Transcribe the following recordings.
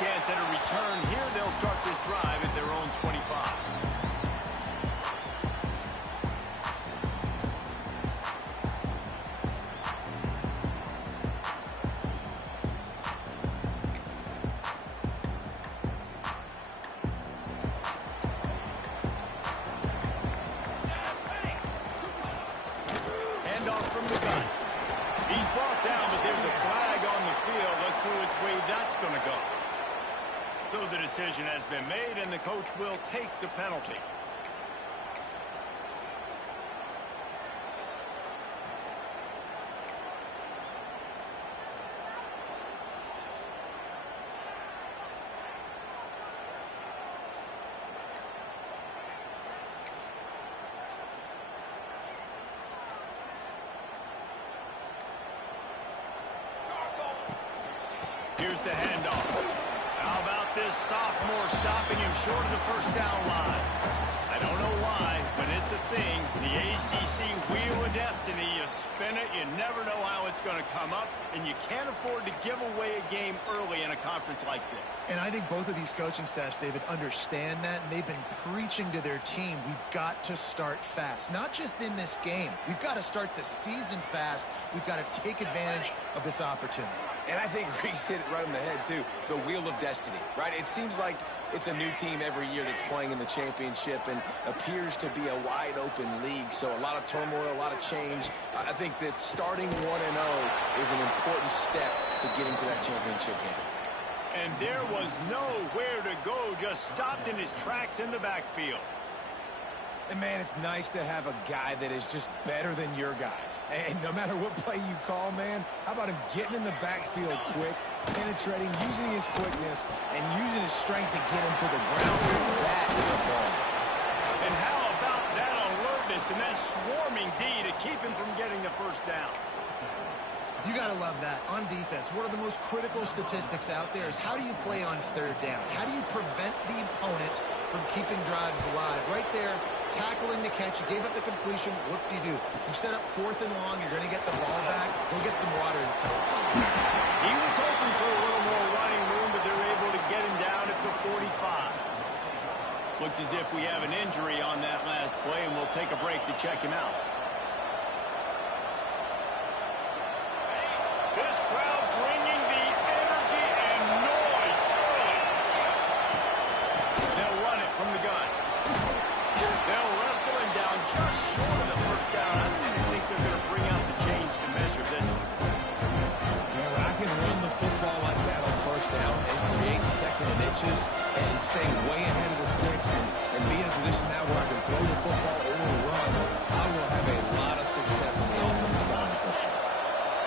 chance at a return here. They'll start this drive at their own 25. From the gun. He's brought down, but there's a flag on the field. Let's see which way that's going to go. So the decision has been made, and the coach will take the penalty. Here's the handoff. How about this sophomore stopping him short of the first down line? I don't know why, but it's a thing. The ACC wheel of destiny. You spin it, you never know how it's going to come up, and you can't afford to give away a game early in a conference like this. And I think both of these coaching staffs, David, understand that, and they've been preaching to their team, we've got to start fast. Not just in this game. We've got to start the season fast. We've got to take advantage of this opportunity. And I think Reese hit it right on the head, too. The wheel of destiny, right? It seems like it's a new team every year that's playing in the championship and appears to be a wide-open league. So a lot of turmoil, a lot of change. I think that starting 1-0 is an important step to getting to that championship game. And there was nowhere to go, just stopped in his tracks in the backfield. And, man, it's nice to have a guy that is just better than your guys. And no matter what play you call, man, how about him getting in the backfield quick, penetrating, using his quickness, and using his strength to get him to the ground? That is a ball. And how about that alertness and that swarming D to keep him from getting the first down? You got to love that. On defense, one of the most critical statistics out there is how do you play on third down? How do you prevent the opponent from keeping drives alive? Right there, tackling the catch. You gave up the completion. What do? You set up 4th and long. You're going to get the ball back. Go get some water inside. He was hoping for a little more running room, but they're able to get him down at the 45. Looks as if we have an injury on that last play, and we'll take a break to check him out. This crowd bringing the energy and noise early. They'll run it from the gun. They'll wrestle him down just short of the first down. I don't even think they're going to bring out the chains to measure this one. Yeah, I can run the football like that on first down and create second and inches and stay way ahead of the sticks and be in a position now where I can throw the football over the run. I will have a lot of success on the offensive side of the football.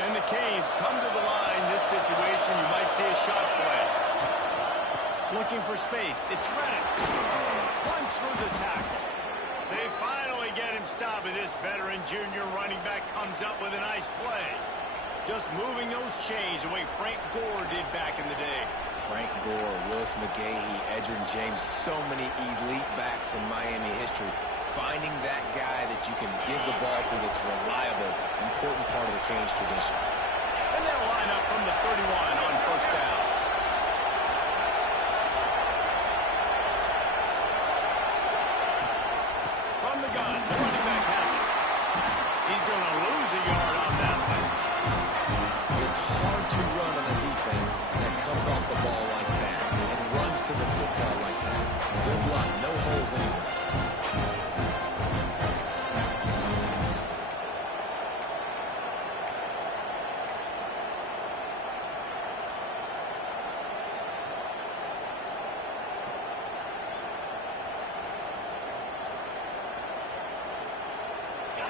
And the Canes come to the line. This situation, you might see a shot play. Looking for space. It's Reddick. Runs through the tackle. They finally get him stopped, and this veteran junior running back comes up with a nice play. Just moving those chains the way Frank Gore did back in the day. Frank Gore, Willis McGahee, Edgerrin James, so many elite backs in Miami history. Finding that guy that you can give the ball to that's reliable, important part of the Canes tradition. And they'll line up from the 31 on first down. From the gun, the running back has it. He's going to lose a yard on that one. It's hard to run on a defense that comes off the ball like that and runs to the football like that. Good luck, no holes anywhere.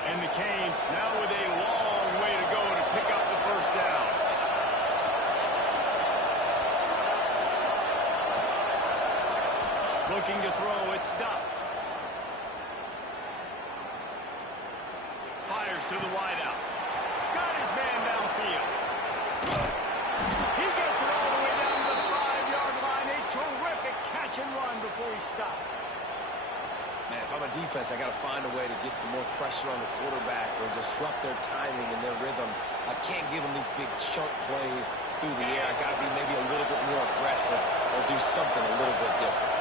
And the Canes now with a long way to go to pick up the first down. Looking to throw, it's Duff. Fires to the wideout. Got his man downfield. He gets it all the way down to the 5-yard line. A terrific catch and run before he stopped. Man, if I'm a defense, I got to find a way to get some more pressure on the quarterback or disrupt their timing and their rhythm. I can't give them these big chunk plays through the air. I got to be maybe a little bit more aggressive or do something a little bit different.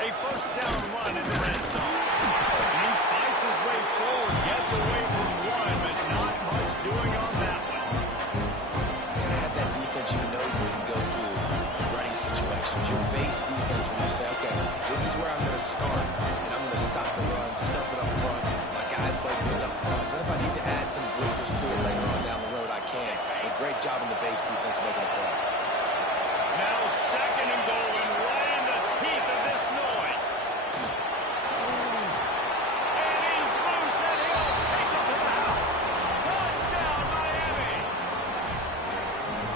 A first down run in the red zone. And he fights his way forward, gets away from one, but not much doing on that one. You gotta have that defense you know you can go to in running situations. Your base defense when you say, okay, this is where I'm going to start, and I'm going to stop the run, stuff it up front. My guys play good up front. Then if I need to add some blitzes to it later on down the road, I can. A great job in the base defense making a play. Now second and goal, and right in the teeth of this noise. And he's loose, and he'll take it to the house. Touchdown, Miami.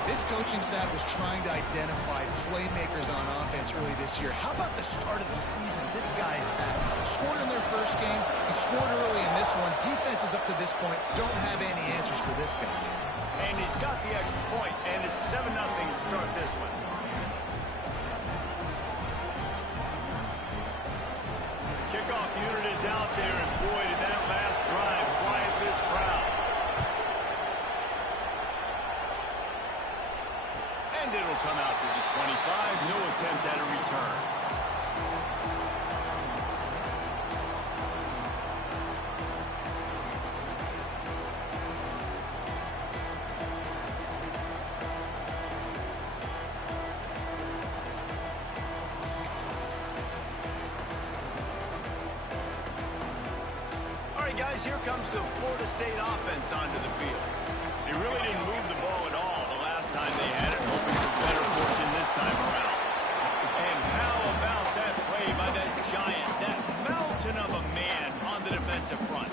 This coaching staff was trying to identify playmakers on offense early this year. How about the start of the season this guy has had? Scored in their first game. He scored early in this one. Defenses up to this point don't have any answers for this guy. And he's got the extra point, and it's 7-0 to start this one. The kickoff unit is out there, and boy, did that last drive quiet this crowd. And it'll come out to the 25. No attempt at a return. Guys, here comes the Florida State offense onto the field. They really didn't move the ball at all the last time they had it, hoping for better fortune this time around. And how about that play by that giant, that mountain of a man on the defensive front?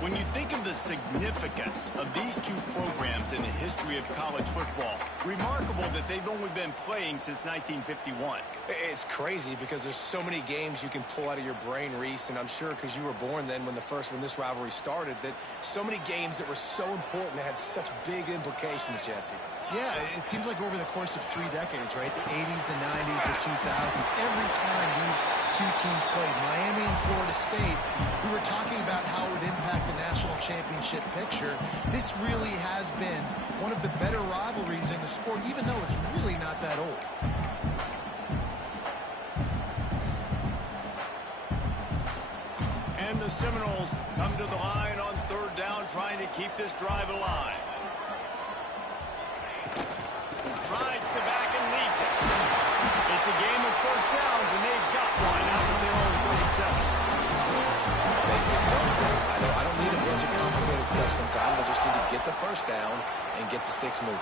When you think of the significance of these two programs in the history of college football, remarkable that they've only been playing since 1951. It's crazy because there's so many games you can pull out of your brain, Reese, and I'm sure because you were born then when this rivalry started, that so many games that were so important had such big implications, Jesse. Yeah, it seems like over the course of 3 decades, right? The 80s, the 90s, the 2000s, every time these two teams played, Miami and Florida State, we were talking about how it would impact the national championship picture. This really has been one of the better rivalries in the sport, even though it's really not that old. And the Seminoles come to the line on third down, trying to keep this drive alive. Rides the back and leaves it. It's a game of first downs, and they've got one out of their own 37. Basic run plays. I don't need a bunch of complicated stuff sometimes. I just need to get the first down and get the sticks moving.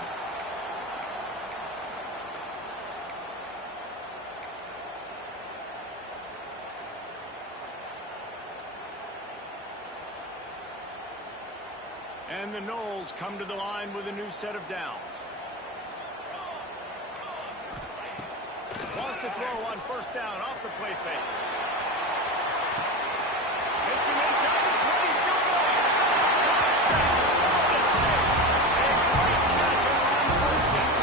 And the Noles come to the line with a new set of downs. Wants to throw on first down off the play fake. Hits him inside the 20, still going. Touchdown, Florida State. A great catch and run for 6.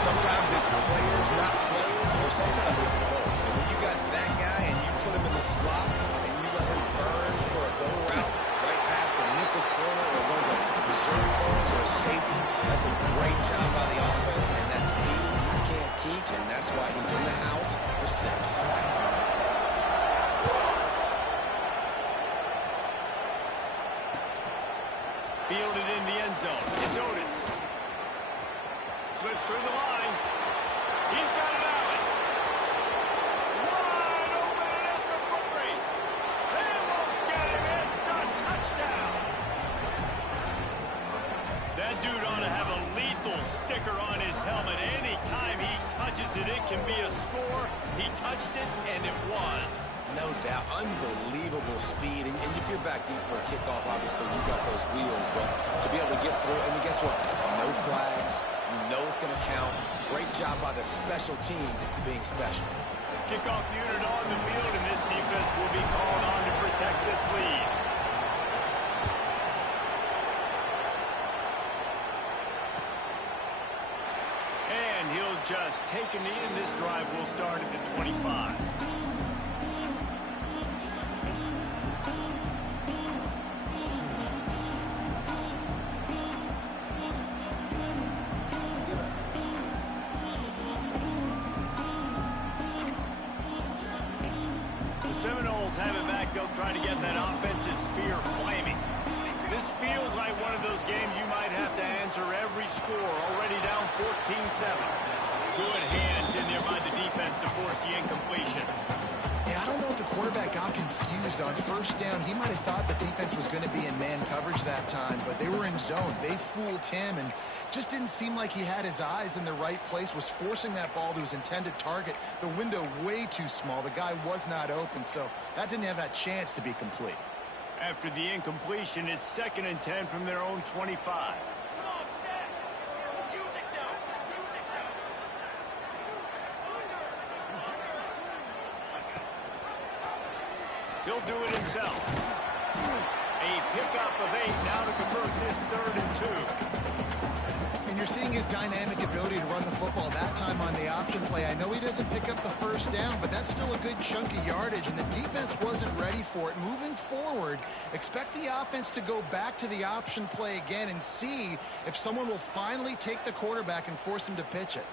Sometimes it's players, not players, or sometimes it's both. And when you got that guy and you put him in the slot and you let him burn for a go route right past the nickel corner or one of the reserve corners or safety, that's a great job by the offense, and that speed you can't teach, and that's why he's in the house for 6. Fielded in the end zone. It's Otis. Slips through the line. He's got it out. Wide open, and it's a foot race. They won't get him. It's a touchdown. That dude ought to have a lethal sticker on his helmet. Anytime he touches it, it can be a score. He touched it, and it was. No doubt. Unbelievable speed. And if you're back deep for a kickoff, obviously you got those wheels. But to be able to get through, and guess what? No flags. You know it's going to count. Great job by the special teams being special. Kickoff unit on the field, and this defense will be called on to protect protect this lead. And he'll just take a knee, and this drive will start at the 25. Seminoles have it back. They'll try to get that offensive spear flaming. This feels like one of those games you might have to answer every score. Already down 14-7. Good hands in there by the defense to force the incompletion. Yeah, I don't know if the quarterback got confused on first down. He might have thought the defense was going to be in man coverage that time, but they were in zone. They fooled him and just didn't seem like he had his eyes in the right place, was forcing that ball to his intended target. The window way too small. The guy was not open, so that didn't have that chance to be complete. After the incompletion, it's 2nd and 10 from their own 25. He'll do it himself. A pickup of 8 now to convert this 3rd and 2. And you're seeing his dynamic ability to run the football that time on the option play. I know he doesn't pick up the first down, but that's still a good chunk of yardage, and the defense wasn't ready for it. Moving forward, expect the offense to go back to the option play again and see if someone will finally take the quarterback and force him to pitch it.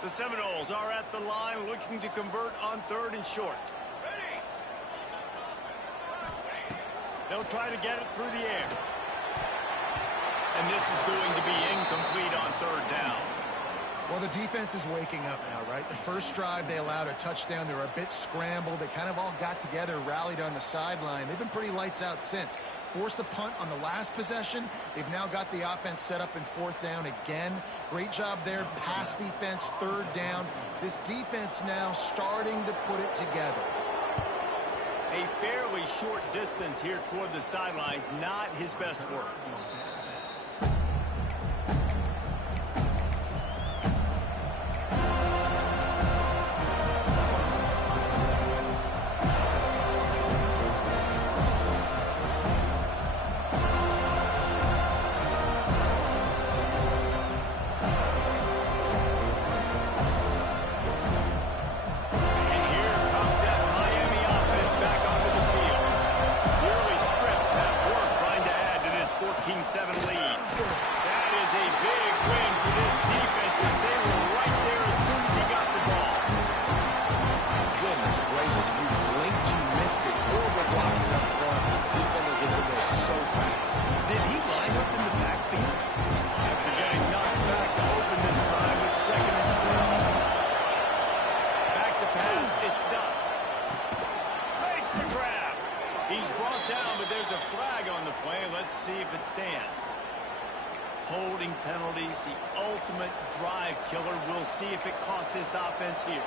The Seminoles are at the line looking to convert on 3rd and short. They'll try to get it through the air. And this is going to be incomplete on 3rd down. Well, the defense is waking up now, right? The first drive, they allowed a touchdown. They were a bit scrambled. They kind of all got together, rallied on the sideline. They've been pretty lights out since. Forced a punt on the last possession. They've now got the offense set up in 4th down again. Great job there. Pass defense, 3rd down. This defense now starting to put it together. A fairly short distance here toward the sidelines. Not his best work. Holding penalties, the ultimate drive killer. We'll see if it costs this offense here.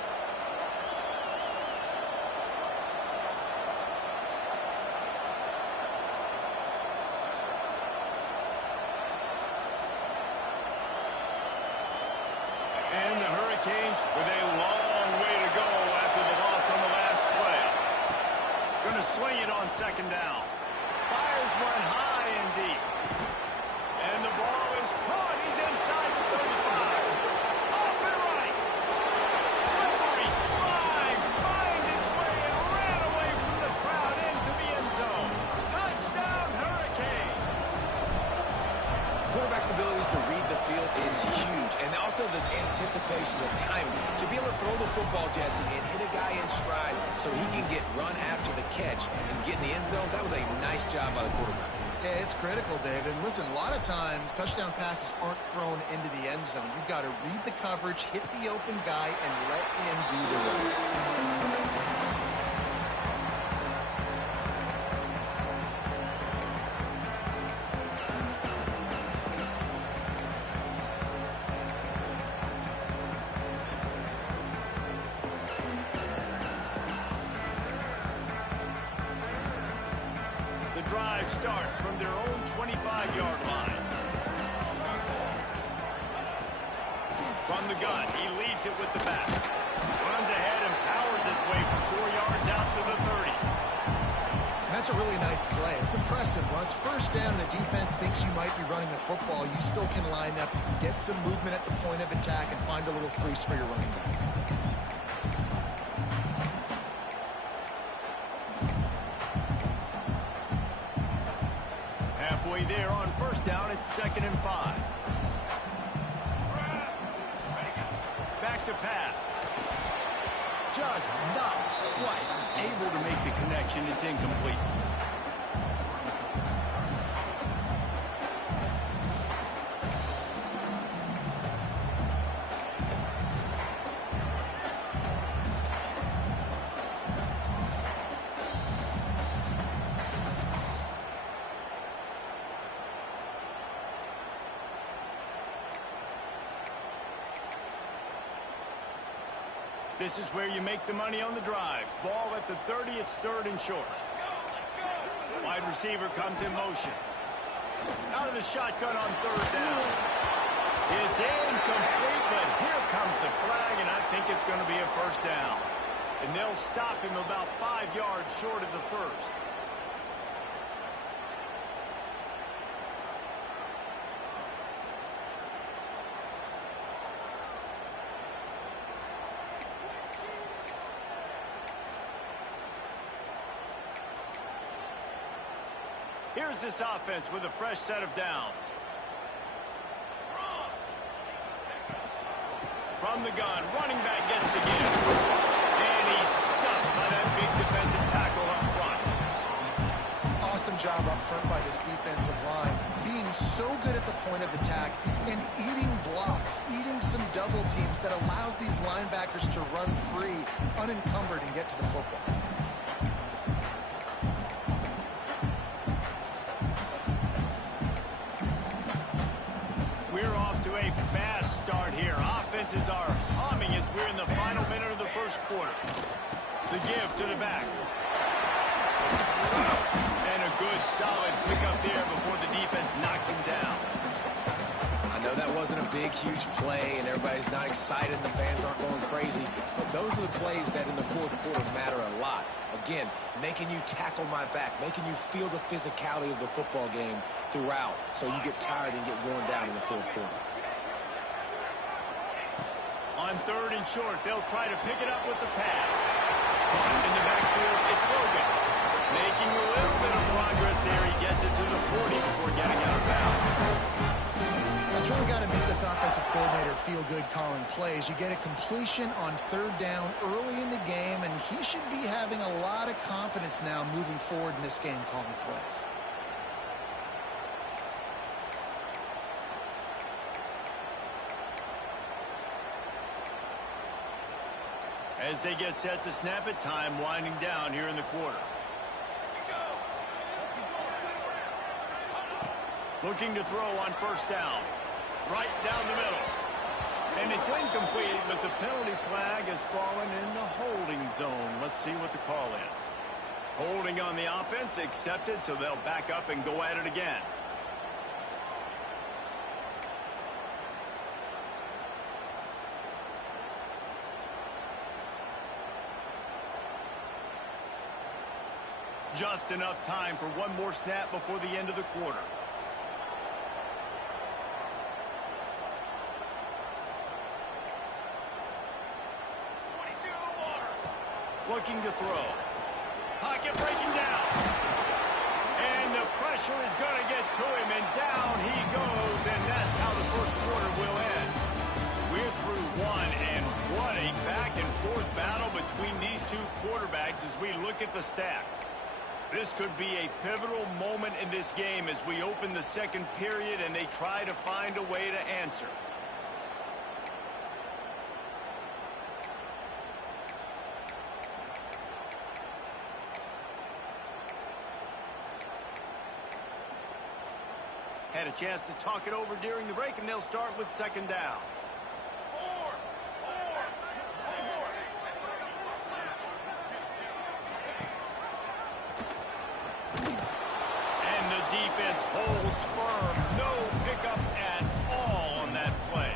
And the Hurricanes with a long way to go after the loss on the last play. Going to swing it on 2nd down. Fires one high and deep. And the ball is caught. He's inside the 35. Off and running. Slippery slide. Find his way and ran away from the crowd into the end zone. Touchdown, Hurricanes. Quarterback's abilities to read the field is huge. And also the anticipation, the timing. To be able to throw the football, Jesse, and hit a guy in stride so he can get run after the catch and get in the end zone, that was a nice job by the quarterback. Yeah, it's critical, David. Listen, a lot of times touchdown passes aren't thrown into the end zone. You've got to read the coverage, hit the open guy, and let him do the rest. The drive starts from their own 25-yard line. From the gun, he leaves it with the back. Runs ahead and powers his way for 4 yards out to the 30. And that's a really nice play. It's impressive. Once first down, the defense thinks you might be running the football. You still can line up, get some movement at the point of attack, and find a little crease for your running back. Halfway there on first down, it's 2nd and 5. Back to pass. Just not quite able to make the connection. It's incomplete. This is where you make the money on the drive. Ball at the 30, it's 3rd and short. Wide receiver comes in motion. Out of the shotgun on 3rd down. It's incomplete, but here comes the flag, and I think it's going to be a first down. And they'll stop him about 5 yards short of the first. Here's this offense with a fresh set of downs. From the gun, running back gets the give. And he's stuffed by that big defensive tackle up front. Awesome job up front by this defensive line. Being so good at the point of attack and eating blocks, eating some double teams that allows these linebackers to run free, unencumbered, and get to the football. Fast start here. Offenses are humming as we're in the final minute of the first quarter. The give to the back. And a good, solid pickup there before the defense knocks him down. I know that wasn't a big, huge play, and everybody's not excited, and the fans aren't going crazy, but those are the plays that in the fourth quarter matter a lot. Again, making you tackle my back, making you feel the physicality of the football game throughout, so you get tired and get worn down in the fourth quarter. On 3rd and short, they'll try to pick it up with the pass. Caught in the backfield, it's Logan. Making a little bit of progress there. He gets it to the 40 before getting out of bounds. That's really got to make this offensive coordinator feel good calling plays. You get a completion on 3rd down early in the game, and he should be having a lot of confidence now moving forward in this game calling plays. As they get set to snap it, time winding down here in the quarter. Looking to throw on first down. Right down the middle. And it's incomplete, but the penalty flag has fallen in the holding zone. Let's see what the call is. Holding on the offense, accepted, so they'll back up and go at it again. Just enough time for one more snap before the end of the quarter. Looking to throw. Pocket breaking down. And the pressure is going to get to him, and down he goes, and that's how the first quarter will end. We're through one, and what a back-and-forth battle between these two quarterbacks as we look at the stats. This could be a pivotal moment in this game as we open the second period and they try to find a way to answer. Had a chance to talk it over during the break, and they'll start with 2nd down. Defense holds firm. No pickup at all on that play.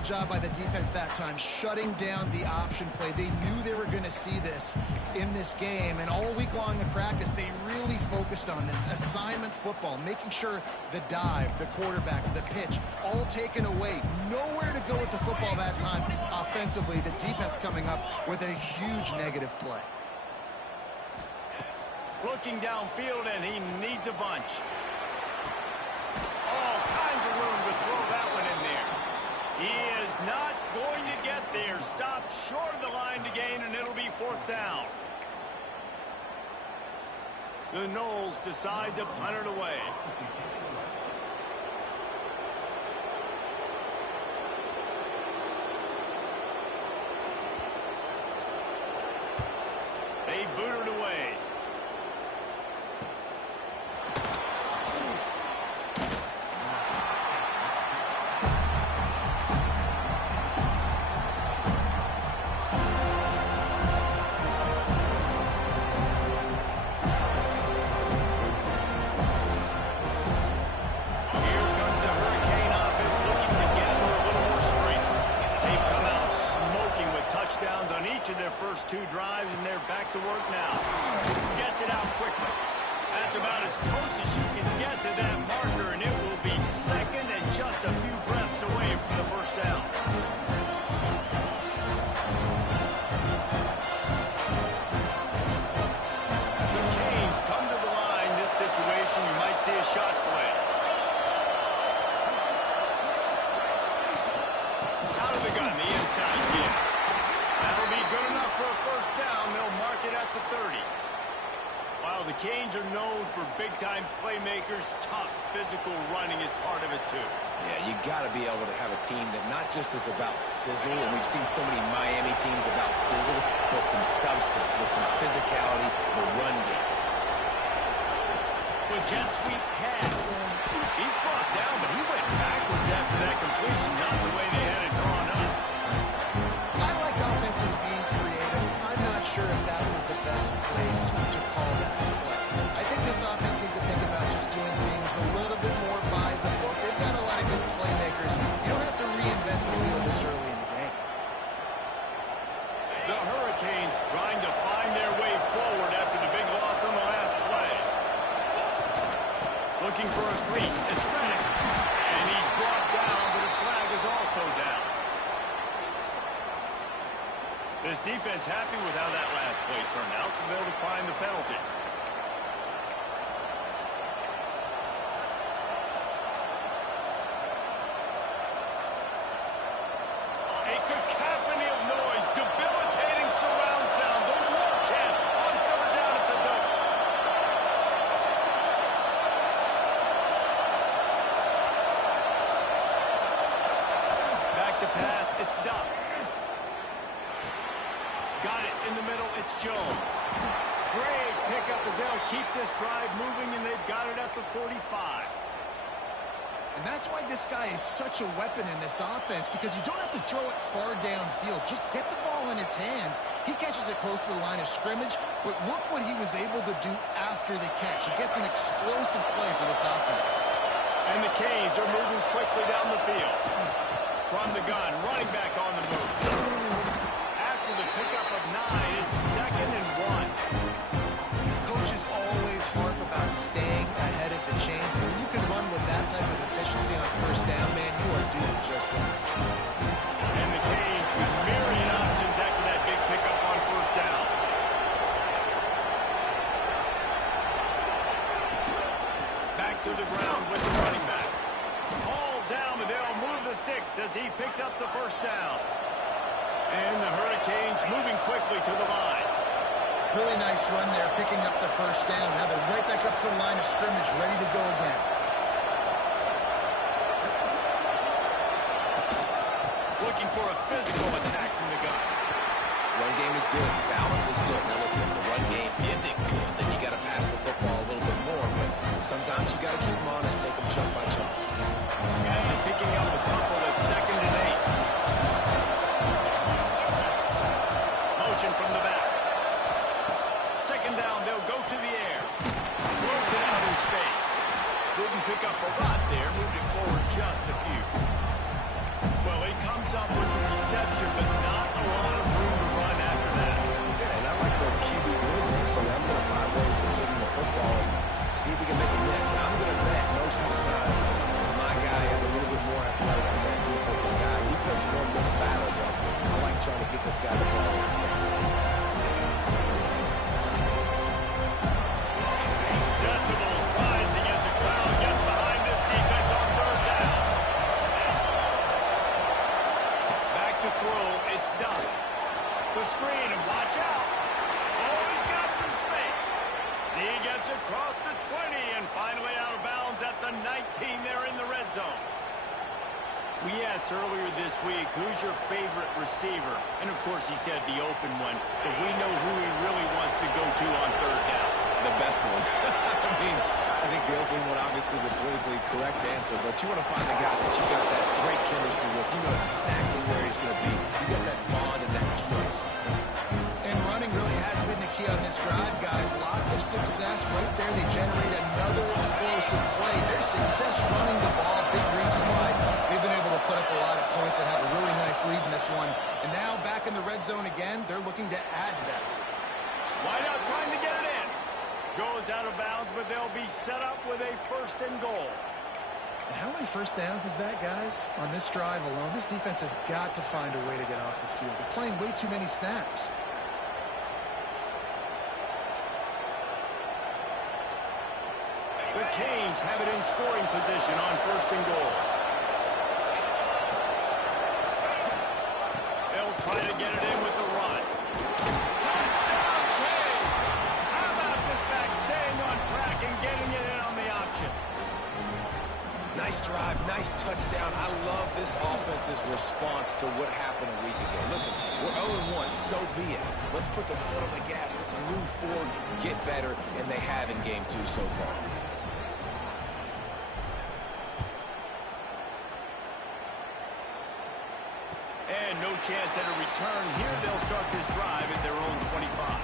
incredible job by the defense that time, shutting down the option play. They knew they were going to see this in this game, and all week long in practice, they really focused on this assignment football, making sure the dive, the quarterback, the pitch, all taken away. Nowhere to go with the football that time offensively. The defense coming up with a huge negative play. Looking downfield, and he needs a bunch. All kinds of room to throw that one in there. He is not going to get there. Stopped short of the line to gain, and it'll be 4th down. The Noles decide to punt it away. They boot it away. Their first 2 drives, and they're back to work now. Gets it out quickly. That's about as close as you can get to that marker, and it will be 2nd and just a few breaths away from the 1st down. The Canes come to the line. This situation, you might see a shot play. Out of the gun, the inside give. That'll be good enough for a 1st down. They'll mark it at the 30. Wow, the Canes are known for big-time playmakers. Tough physical running is part of it, too. Yeah, you got to be able to have a team that not just is about sizzle, and we've seen so many Miami teams about sizzle, but some substance with some physicality, the run game. With jet sweep pass. He's brought down, but he went backwards after that completion, not the way they had it drawn up. Offenses being creative. I'm not sure if that was the best place to call that play. I think this offense needs to think about just doing things a little bit more by the book. They've got a lot of good playmakers. You don't have to reinvent the wheel this early in the game. The Hurricanes trying to find their way forward after the big loss on the last play. Looking for a crease. It's Reddick. And he's brought down, but a flag is also down. This defense happy with how that last play turned out, so they'll decline the penalty. A cacophony of noise, debilitating surround sound, the war chant on 3rd down at the Dome. Back to pass, it's Duff. Got it in the middle, it's Jones. Great pickup as they'll keep this drive moving, and they've got it at the 45. And that's why this guy is such a weapon in this offense, because you don't have to throw it far downfield. Just get the ball in his hands. He catches it close to the line of scrimmage, but look what he was able to do after the catch. He gets an explosive play for this offense. And the Canes are moving quickly down the field. From the gun, running back on the move. After the pickup of 9, it's 2nd and 1. Coaches always harp about staying ahead of the chains. And when you can run with that type of efficiency on 1st down, man, you are doing just that. And the Canes with myriad options after that big pickup on 1st down. Back to the ground with the running back. Hauled down, but they'll move the sticks as he picks up the 1st down. And the Hurricanes moving quickly to the line. Really nice run there, picking up the 1st down. Now they're right back up to the line of scrimmage, ready to go again. Looking for a physical attack from the gun. Run game is good. Balance is good. Now listen, if the run game isn't good, then you got to pass the football a little bit more. But sometimes you got to keep them honest, take them chunk by chunk. And picking up a couple at 2nd and 8. Motion from the back. 2nd down, they'll go to the air. Floats it out in space. Didn't pick up a lot there, moved it forward just a few. Well, he comes Picks up with the reception, but not a lot of room to run after that. Yeah, and I like the QB doing this. I mean, I'm going to find ways to get him the football and see if he can make a miss. I'm going to bet most of the time that my guy is a little bit more athletic than that defensive guy. Defense won this battle, but I like trying to get this guy the ball in space. Decibels rising as the crowd gets behind this defense on third down. Back to throw, it's done. The screen, and watch out. Oh, he's got some space. He gets across the 20 and finally out of bounds at the 19 there in the red zone. We asked earlier this week, who's your favorite receiver? And, of course, he said the open one, but we know who he really wants to go to on third down. The best one. I mean, I think the opening one, obviously the politically correct answer, but you want to find the guy that you got that great chemistry with. You know exactly where he's going to be. You got that bond and that trust. And running really has been the key on this drive, guys. Lots of success right there. They generate another explosive play. Their success running the ball, big reason why they've been able to put up a lot of points and have a really nice lead in this one. And now back in the red zone again, they're looking to add to that. Wide out trying to get it in. Goes out of bounds, but they'll be set up with a first and goal. And how many first downs is that, guys? On this drive alone, this defense has got to find a way to get off the field. They're playing way too many snaps. The Canes have it in scoring position on first and goal. They'll try to get it in with the run. Touchdown, Canes! How about this back staying on track and getting it in on the option? Nice drive, nice touchdown. I love this offense's response to what happened a week ago. Listen, we're 0-1, so be it. Let's put the foot on the gas. Let's move forward, get better, and they have in game 2 so far. And no chance at a return here. They'll start this drive at their own 25.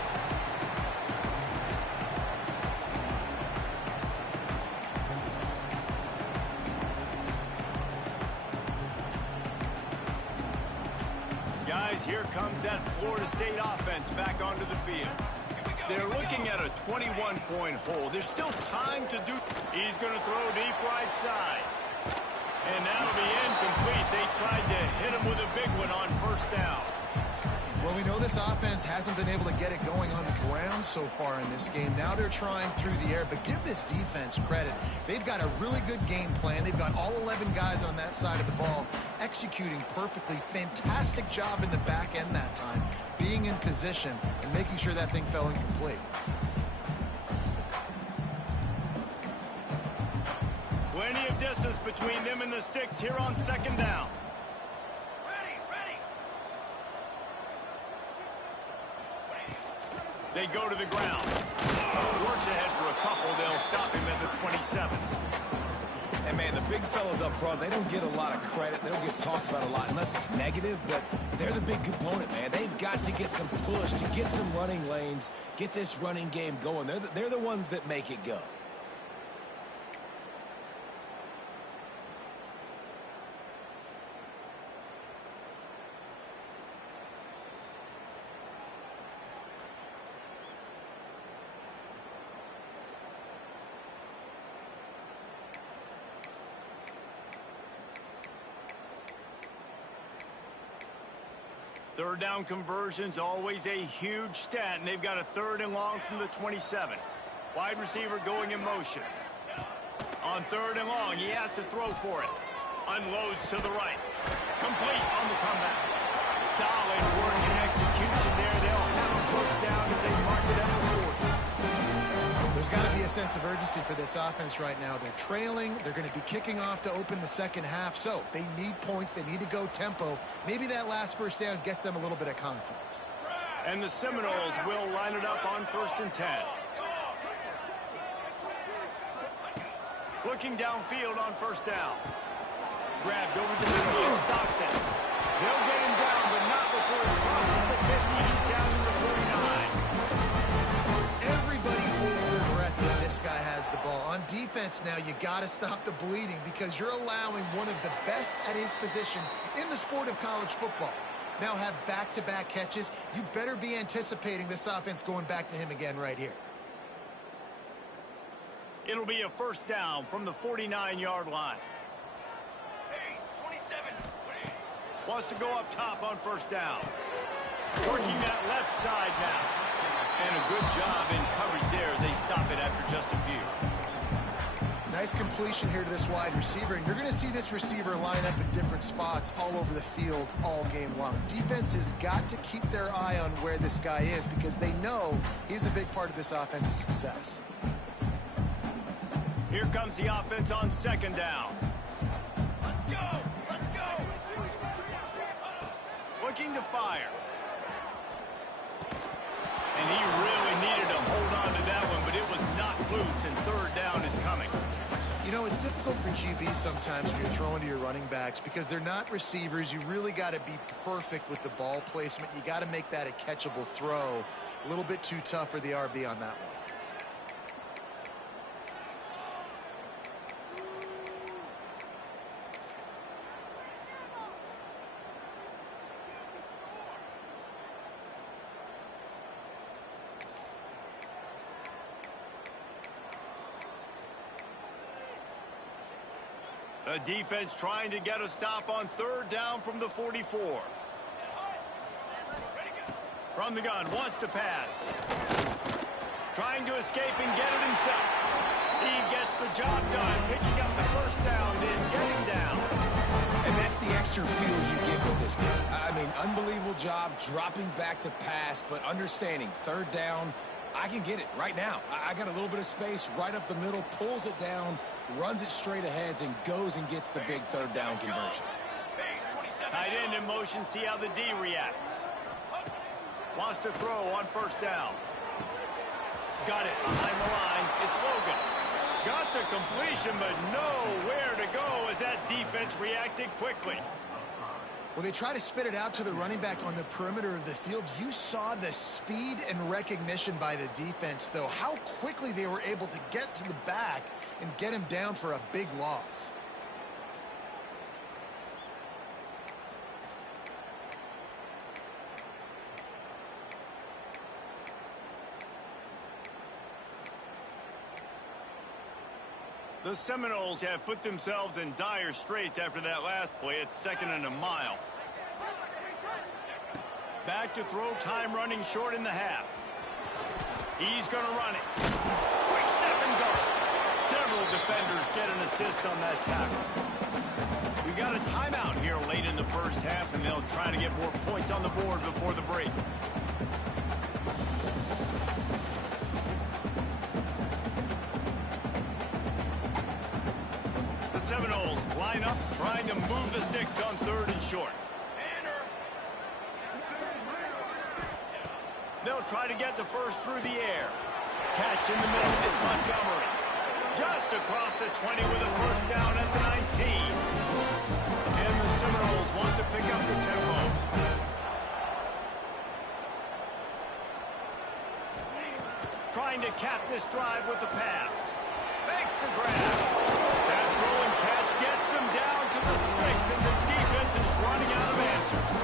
Guys, here comes that Florida State offense back onto the field. They're looking at a 21-point hole. There's still time to do. He's going to throw deep right side. And that'll be incomplete. They tried to hit him with a big one on first down. Well, we know this offense hasn't been able to get it going on the ground so far in this game. Now they're trying through the air, but give this defense credit. They've got a really good game plan. They've got all 11 guys on that side of the ball executing perfectly. Fantastic job in the back end that time, being in position and making sure that thing fell incomplete. Plenty of distance between them and the sticks here on second down. They go to the ground. Works ahead for a couple. They'll stop him at the 27. And, man, the big fellas up front, they don't get a lot of credit. They don't get talked about a lot unless it's negative, but they're the big component, man. They've got to get some push, to get some running lanes, get this running game going. They're the ones that make it go. Third down conversion's always a huge stat, and they've got a third and long from the 27. Wide receiver going in motion. On third and long, he has to throw for it. Unloads to the right. Complete on the comeback. Solid work and execution there. They'll have a first down as they mark it at the 40. There's got to be a sense of urgency for this offense right now. They're trailing. They're going to be kicking off to open the second half. So they need points. They need to go tempo. Maybe that last first down gets them a little bit of confidence. And the Seminoles will line it up on 1st and 10. Looking downfield on first down. Grabbed over the middle and Stockton. He'll get him down, but not before he crosses the 50. He's down to the 49. Everybody holds their breath when this guy has the ball. On defense now, you got to stop the bleeding because you're allowing one of the best at his position in the sport of college football. Now have back-to-back catches. You better be anticipating this offense going back to him again right here. It'll be a first down from the 49-yard line. Wants to go up top on first down. Working that left side now. And a good job in coverage there as they stop it after just a few. Nice completion here to this wide receiver. And you're going to see this receiver line up in different spots all over the field all game long. Defense has got to keep their eye on where this guy is because they know he's a big part of this offense's success. Here comes the offense on second down. Let's go! Let's go! Looking to fire. And he really needed to hold on to that one, but it was not loose, and third down is coming. You know, it's difficult for QBs sometimes when you're throwing to your running backs because they're not receivers. You really got to be perfect with the ball placement. You got to make that a catchable throw. A little bit too tough for the RB on that one. The defense trying to get a stop on third down from the 44. From the gun, wants to pass. Trying to escape and get it himself. He gets the job done, picking up the first down, then getting down. And that's the extra feel you get with this team. I mean, unbelievable job dropping back to pass, but understanding third down, I can get it right now. I got a little bit of space right up the middle, pulls it down, runs it straight ahead, and goes and gets the big third down conversion. Tight end in motion, see how the D reacts. Wants to throw on first down. Got it behind the line. It's Logan. Got the completion, but nowhere to go as that defense reacted quickly. When they try to spit it out to the running back on the perimeter of the field, you saw the speed and recognition by the defense, though, how quickly they were able to get to the back and get him down for a big loss. The Seminoles have put themselves in dire straits after that last play. It's 2nd and a mile. Back to throw, time running short in the half. He's going to run it. Quick step and go. Several defenders get an assist on that tackle. We got a timeout here late in the first half, and they'll try to get more points on the board before the break. Seminoles line up, trying to move the sticks on third and short. They'll try to get the first through the air. Catch in the middle. It's Montgomery. Just across the 20 with a first down at the 19. And the Seminoles want to pick up the tempo. Trying to cap this drive with the pass. Makes the grab. That throw and catch gets them down to the 6, and the defense is running out of answers.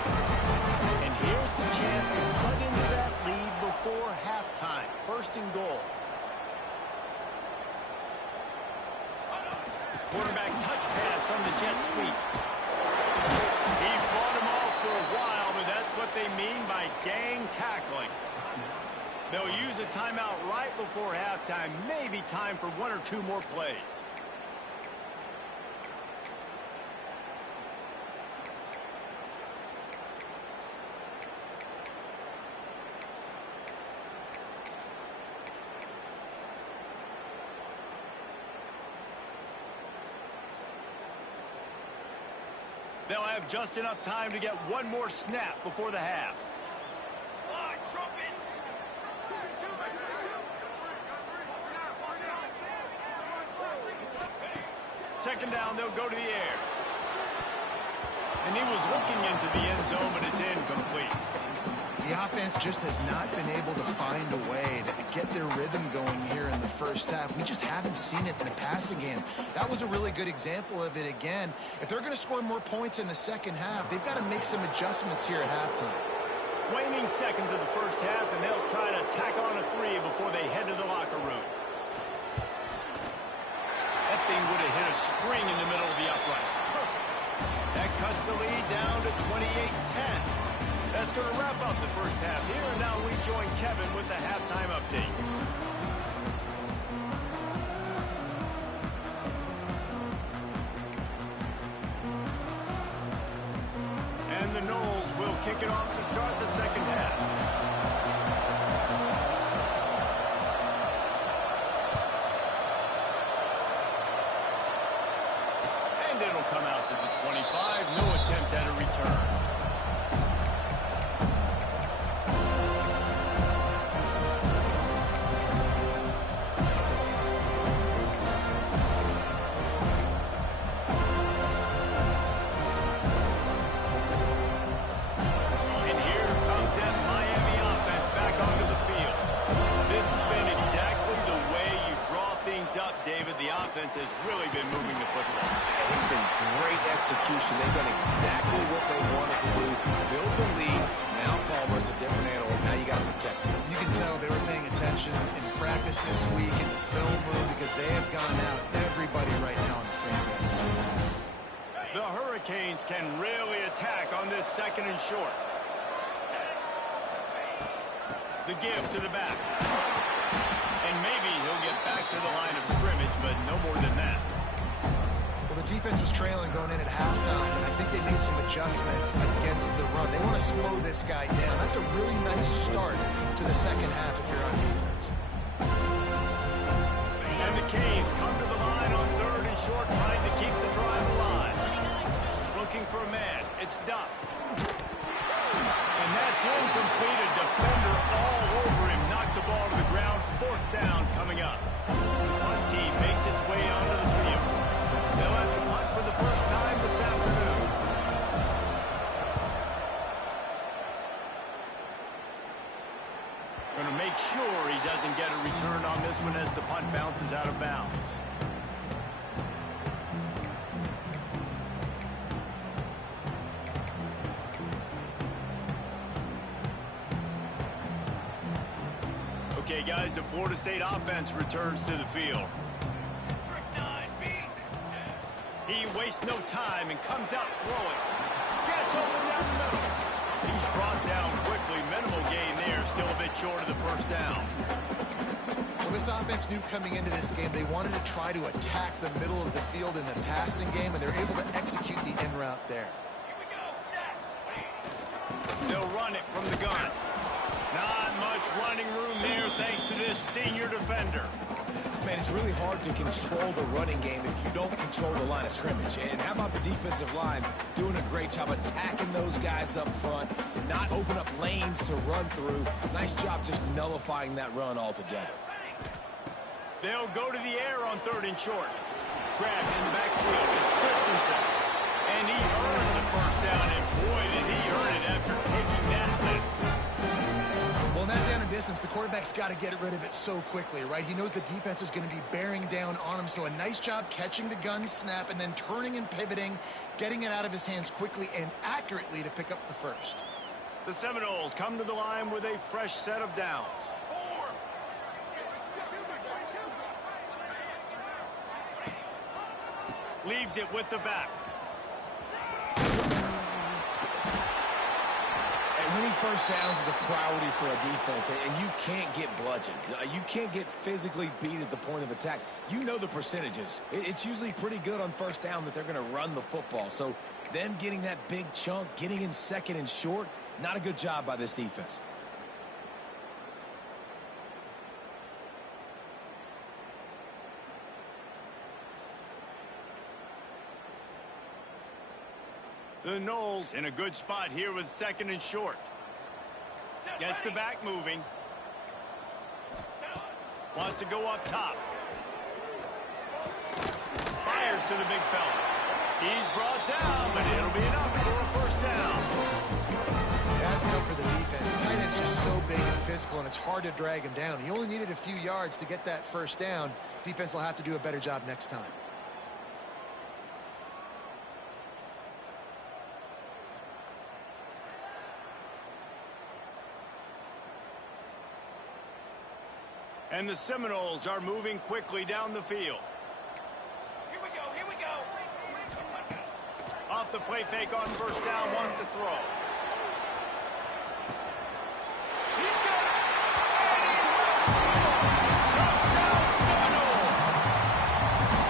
And here's the chance to cut into that lead before halftime. 1st and goal. Quarterback touch pass on the jet sweep. He fought them off for a while, but that's what they mean by gang tackling. They'll use a timeout right before halftime. Maybe time for 1 or 2 more plays. They'll have just enough time to get 1 more snap before the half. 2nd down, they'll go to the air. And he was looking into the end zone, but it's incomplete. The offense just has not been able to find a way to get their rhythm going here in the first half. We just haven't seen it in the passing game. That was a really good example of it again. If they're going to score more points in the second half, they've got to make some adjustments here at halftime. Waning seconds of the first half, and they'll try to tack on a three before they head to the locker room. That thing would have hit a string in the middle of the uprights. Perfect. That cuts the lead down to 28-10. That's going to wrap up the first half here, and now we join Kevin with the halftime update. And the Noles will kick it off to start the second half. And it'll come out to the 25. No attempt at a return. Has really been moving the football. It's been great execution. They've done exactly what they wanted to do. Build the lead. Now Palmer's a different animal. Now you got to protect him. You can tell they were paying attention in practice this week in the film room because they have gone out everybody right now on the same page. The Hurricanes can really attack on this second and short. The give to the back. And maybe he'll get back to the line of scrimmage, but no more than that. Well, the defense was trailing going in at halftime, and I think they made some adjustments against the run. They want to slow this guy down. That's a really nice start to the second half if you're on defense. And the Canes come to the line on third and short, trying to keep the drive alive. Looking for a man. It's Duff. And that's incomplete. A defender all over him. Knocked the ball to the ground. Fourth down coming up. Punt team makes its way onto the field. They'll have to punt for the first time this afternoon. Going to make sure he doesn't get a return on this one as the punt bounces out of bounds. Okay, guys, the Florida State offense returns to the field. He wastes no time and comes out throwing. Gets open down the middle. He's brought down quickly. Minimal gain there. Still a bit short of the first down. Well, this offense knew coming into this game they wanted to try to attack the middle of the field in the passing game, and they're able to execute the in route there. They'll run it from the gun. Not much running room there thanks to this senior defender. Man, it's really hard to control the running game if you don't control the line of scrimmage. And how about the defensive line doing a great job attacking those guys up front, not open up lanes to run through. Nice job just nullifying that run altogether. They'll go to the air on third and short. Grabbed in the backfield. It's Christensen. And he earns a first down, and boy, did he earn it after taking that lift. Well, in that down and distance, the quarterback's got to get rid of it so quickly, right? He knows the defense is going to be bearing down on him, so a nice job catching the gun snap and then turning and pivoting, getting it out of his hands quickly and accurately to pick up the first. The Seminoles come to the line with a fresh set of downs. Leaves it with the back. And winning first downs is a priority for a defense, and you can't get bludgeoned. You can't get physically beat at the point of attack. You know the percentages. It's usually pretty good on first down that they're going to run the football. So them getting that big chunk, getting in second and short, not a good job by this defense. The Noles in a good spot here with second and short. Gets the back moving. Wants to go up top. Fires to the big fella. He's brought down, but it'll be enough for a first down. That's tough for the defense. The tight so big and physical, and it's hard to drag him down. He only needed a few yards to get that first down. Defense will have to do a better job next time. And the Seminoles are moving quickly down the field. Here we go, here we go. Off the play fake on first down, wants to throw. He's got it! And he will score! Touchdown, Seminoles!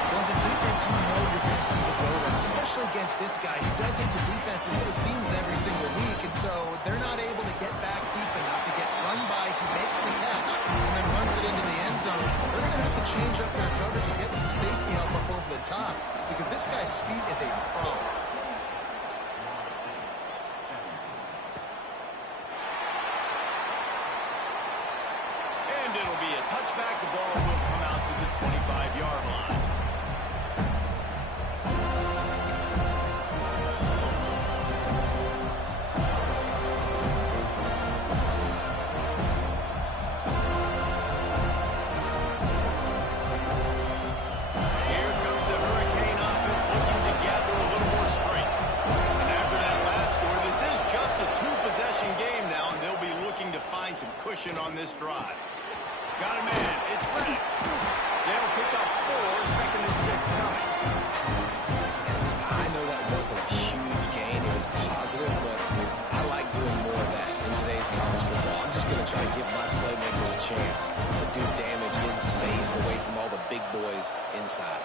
Well, as a defense, you know you're going to see the go route, especially against this guy. He does it to defenses, it seems, every single week, and so they're not able to get back deep enough to get run by. He makes the catch and then runs it into the end zone. They're going to have to change up their coverage and get some safety help up over the top because this guy's speed is a problem. And it'll be a touchback. The ball will come out to the 25-yard line. Here comes the Hurricane offense looking to gather a little more strength. And after that last score, this is just a two-possession game now, and they'll be looking to find some cushion on this drive. Got a man. It's Reddick. They'll pick up 4, 2nd and 6 coming. And listen, I know that wasn't a huge gain. It was positive, but I like doing more of that in today's college football. I'm just going to try to give my playmakers a chance to do damage in space away from all the big boys inside.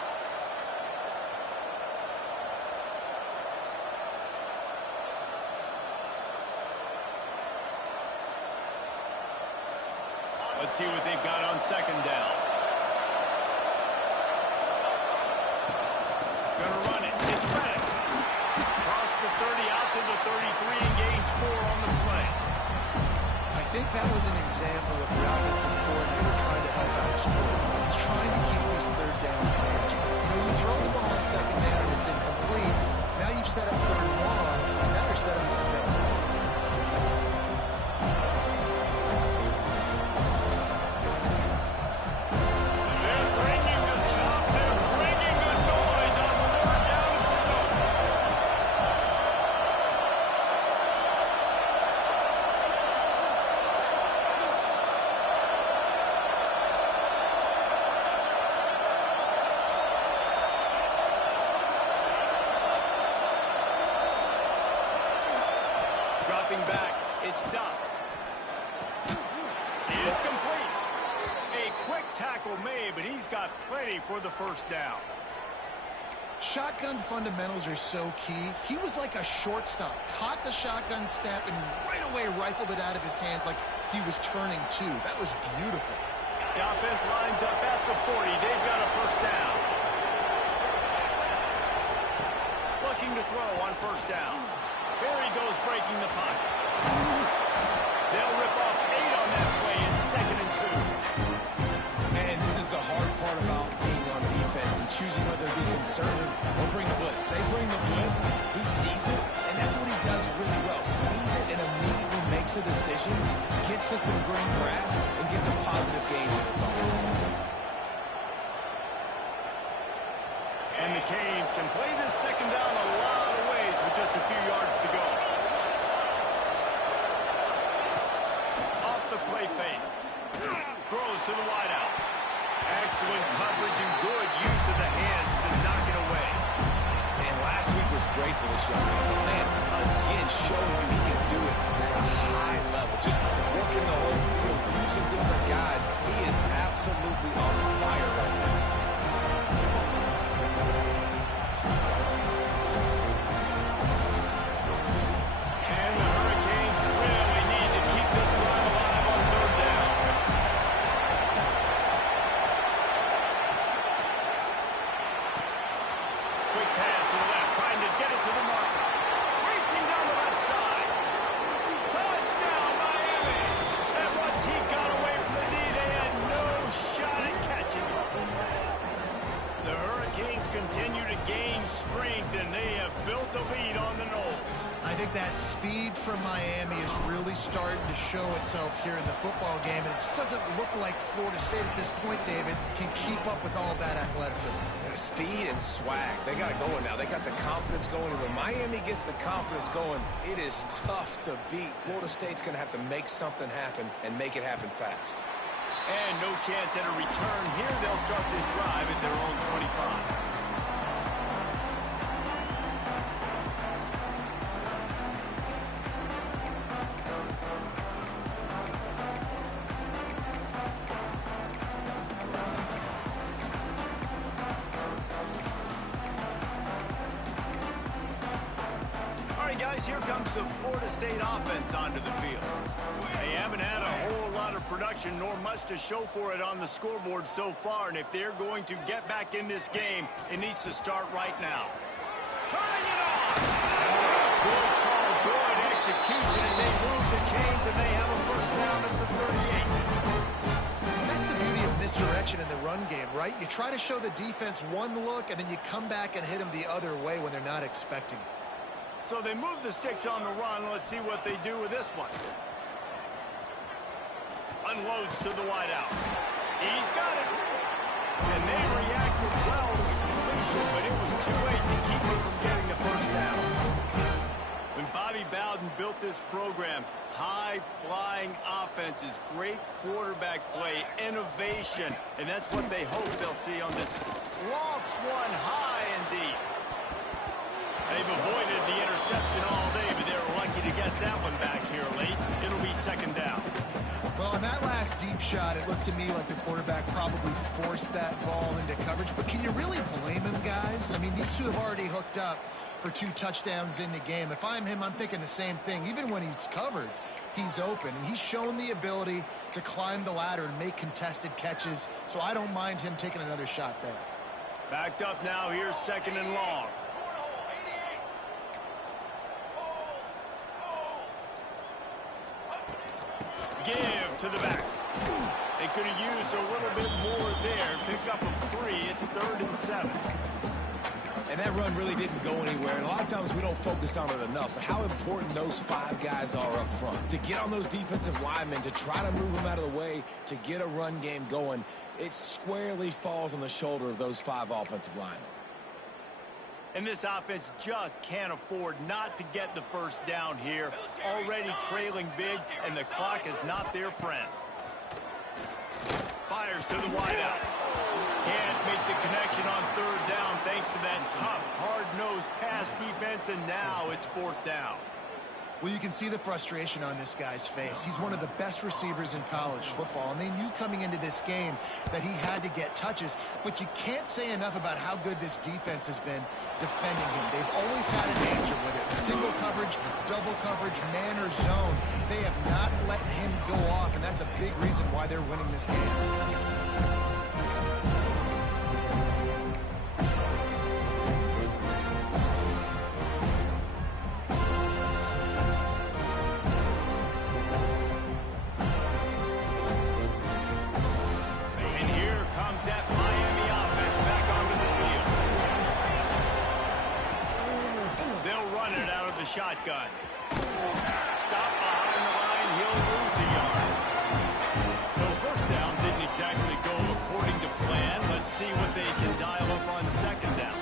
Let's see what they've got on 2nd down. Gonna run it. It's Reddick. Across the 30, out to the 33, and gains 4 on the play. I think that was an example of the offensive coordinator trying to help out his quarterback. He's trying to keep these third downs manageable. You know, you throw the ball on 2nd down and it's incomplete. Now you've set up 3rd and 1. Now you're set up to fail. They're bringing the chop. They're bringing the noise on 3rd down and pick up. Dropping back. It's Duff. It's complete. A quick tackle made, but he's got plenty for the first down. Shotgun fundamentals are so key. He was like a shortstop. Caught the shotgun snap and right away rifled it out of his hands like he was turning two. That was beautiful. The offense lines up at the 40. They've got a first down. Looking to throw on first down. Here he goes, breaking the pocket. They'll rip off 8 on that play in 2nd and 2. And this is the hard part about being on defense and choosing whether to be conservative or bring the blitz. They bring the blitz, he sees it, and that's what he does really well. Sees it and immediately makes a decision, gets to some green grass, and gets a positive gain in this offense. And the Canes can play this 2nd down a lot of ways with just a few yards to go. Off the play fake. Throws to the wideout. Excellent coverage and good use of the hands to knock it away. And last week was great for this young man. But man, again, showing you he can do it at a high level. Just working the whole field, using different guys. He is absolutely on fire right now. And the Hurricanes really need to keep this drive alive on 3rd down. Quick pass to the left, trying to get it to the marker. Racing down the left side. Touchdown, Miami! And once he got away from the D, they speed from Miami is really starting to show itself here in the football game, and it just doesn't look like Florida State at this point, David, can keep up with all that athleticism. Speed and swag. They got it going now. They got the confidence going. And when Miami gets the confidence going, it is tough to beat. Florida State's going to have to make something happen and make it happen fast. And no chance at a return here. They'll start this drive at their own 25. Here comes the Florida State offense onto the field. They haven't had a whole lot of production, nor much to show for it on the scoreboard so far. And if they're going to get back in this game, it needs to start right now. Turning it on! Good call, good execution as they move the chains, and they have a first down at the 38. That's the beauty of misdirection in the run game, right? You try to show the defense one look, and then you come back and hit them the other way when they're not expecting it. So they move the sticks on the run. Let's see what they do with this one. Unloads to the wideout. He's got it. And they reacted well to the completion, but it was too late to keep him from getting the first down. When Bobby Bowden built this program, high-flying offenses, great quarterback play, innovation, and that's what they hope they'll see on this. Lofts one high and deep. They've avoided the interception all day, but they're lucky to get that one back here late. It'll be second down. Well, on that last deep shot, it looked to me like the quarterback probably forced that ball into coverage. But can you really blame him, guys? I mean, these two have already hooked up for 2 touchdowns in the game. If I'm him, I'm thinking the same thing. Even when he's covered, he's open. And he's shown the ability to climb the ladder and make contested catches. So I don't mind him taking another shot there. Backed up now. Here's second and long. Give to the back. They could have used a little bit more there. Pick up a 3. It's 3rd and 7. And that run really didn't go anywhere. And a lot of times we don't focus on it enough. But how important those 5 guys are up front. To get on those defensive linemen, to try to move them out of the way, to get a run game going, it squarely falls on the shoulder of those 5 offensive linemen. And this offense just can't afford not to get the first down here. Already trailing big, and the clock is not their friend. Fires to the wideout. Can't make the connection on 3rd down thanks to that tough, hard-nosed pass defense, and now it's 4th down. Well, you can see the frustration on this guy's face. He's one of the best receivers in college football, and they knew coming into this game that he had to get touches, but you can't say enough about how good this defense has been defending him. They've always had an answer, whether it's single coverage, double coverage, man or zone. They have not let him go off, and that's a big reason why they're winning this game. Shotgun. Stop behind the line. He'll lose a yard. So first down didn't exactly go according to plan. Let's see what they can dial up on second down.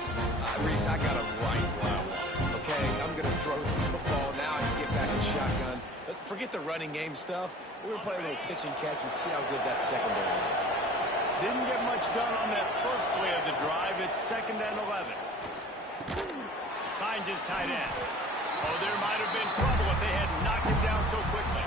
Reese, I got him right where I want him. Okay, I'm going to throw the football now and get back in shotgun. Let's forget the running game stuff. We're going to play a little pitch and catch and see how good that secondary is. Didn't get much done on that first play of the drive. It's 2nd and 11. Finds his tight end. Oh, there might have been trouble if they had knocked him down so quickly.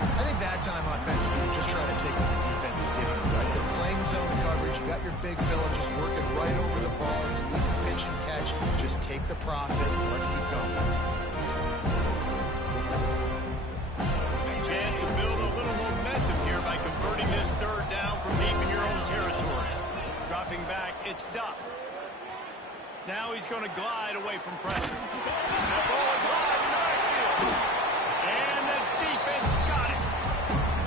I think that time offensively, you're just trying to take what the defense is giving you, right? They're playing zone coverage. You got your big fella just working right over the ball. It's an easy pitch and catch. Just take the profit. Let's keep going. Chance to build a little momentum here by converting this 3rd down from deep in your own territory. Dropping back, it's Duff. Now he's going to glide away from pressure. That ball is live in the backfield. And the defense got it.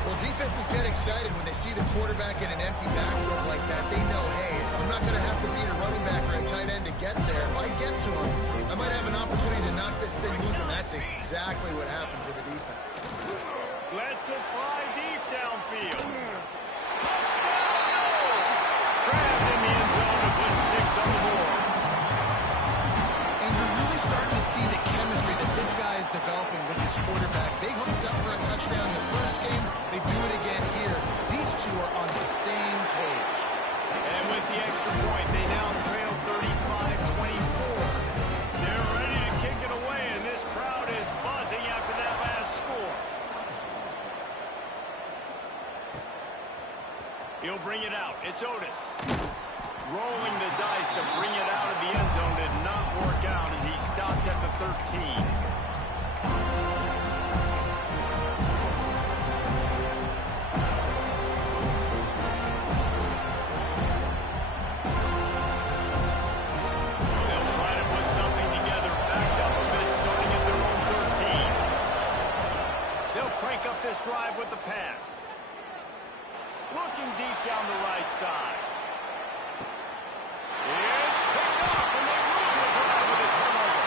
Well, defenses get excited when they see the quarterback in an empty backfield like that. They know, hey, I'm not going to have to beat a running back or a tight end to get there. If I get to him, I might have an opportunity to knock this thing loose, and that's exactly what happened for the defense. Lets it fly deep downfield. Touchdown, no! Grabbed in the end zone to put 6 on the board. And you're really starting to see the chemistry that this guy is developing with his quarterback. They hooked up for a touchdown in the first game. They do it again here. These two are on the same page. And with the extra point, they now trail 35-24. They're ready to kick it away, and this crowd is buzzing after that last score. He'll bring it out. It's Otis. Rolling the dice to bring it out of the end zone did not work out as he stopped at the 13. This drive with the pass. Looking deep down the right side. It's picked up, and they ruin the drive with a turnover.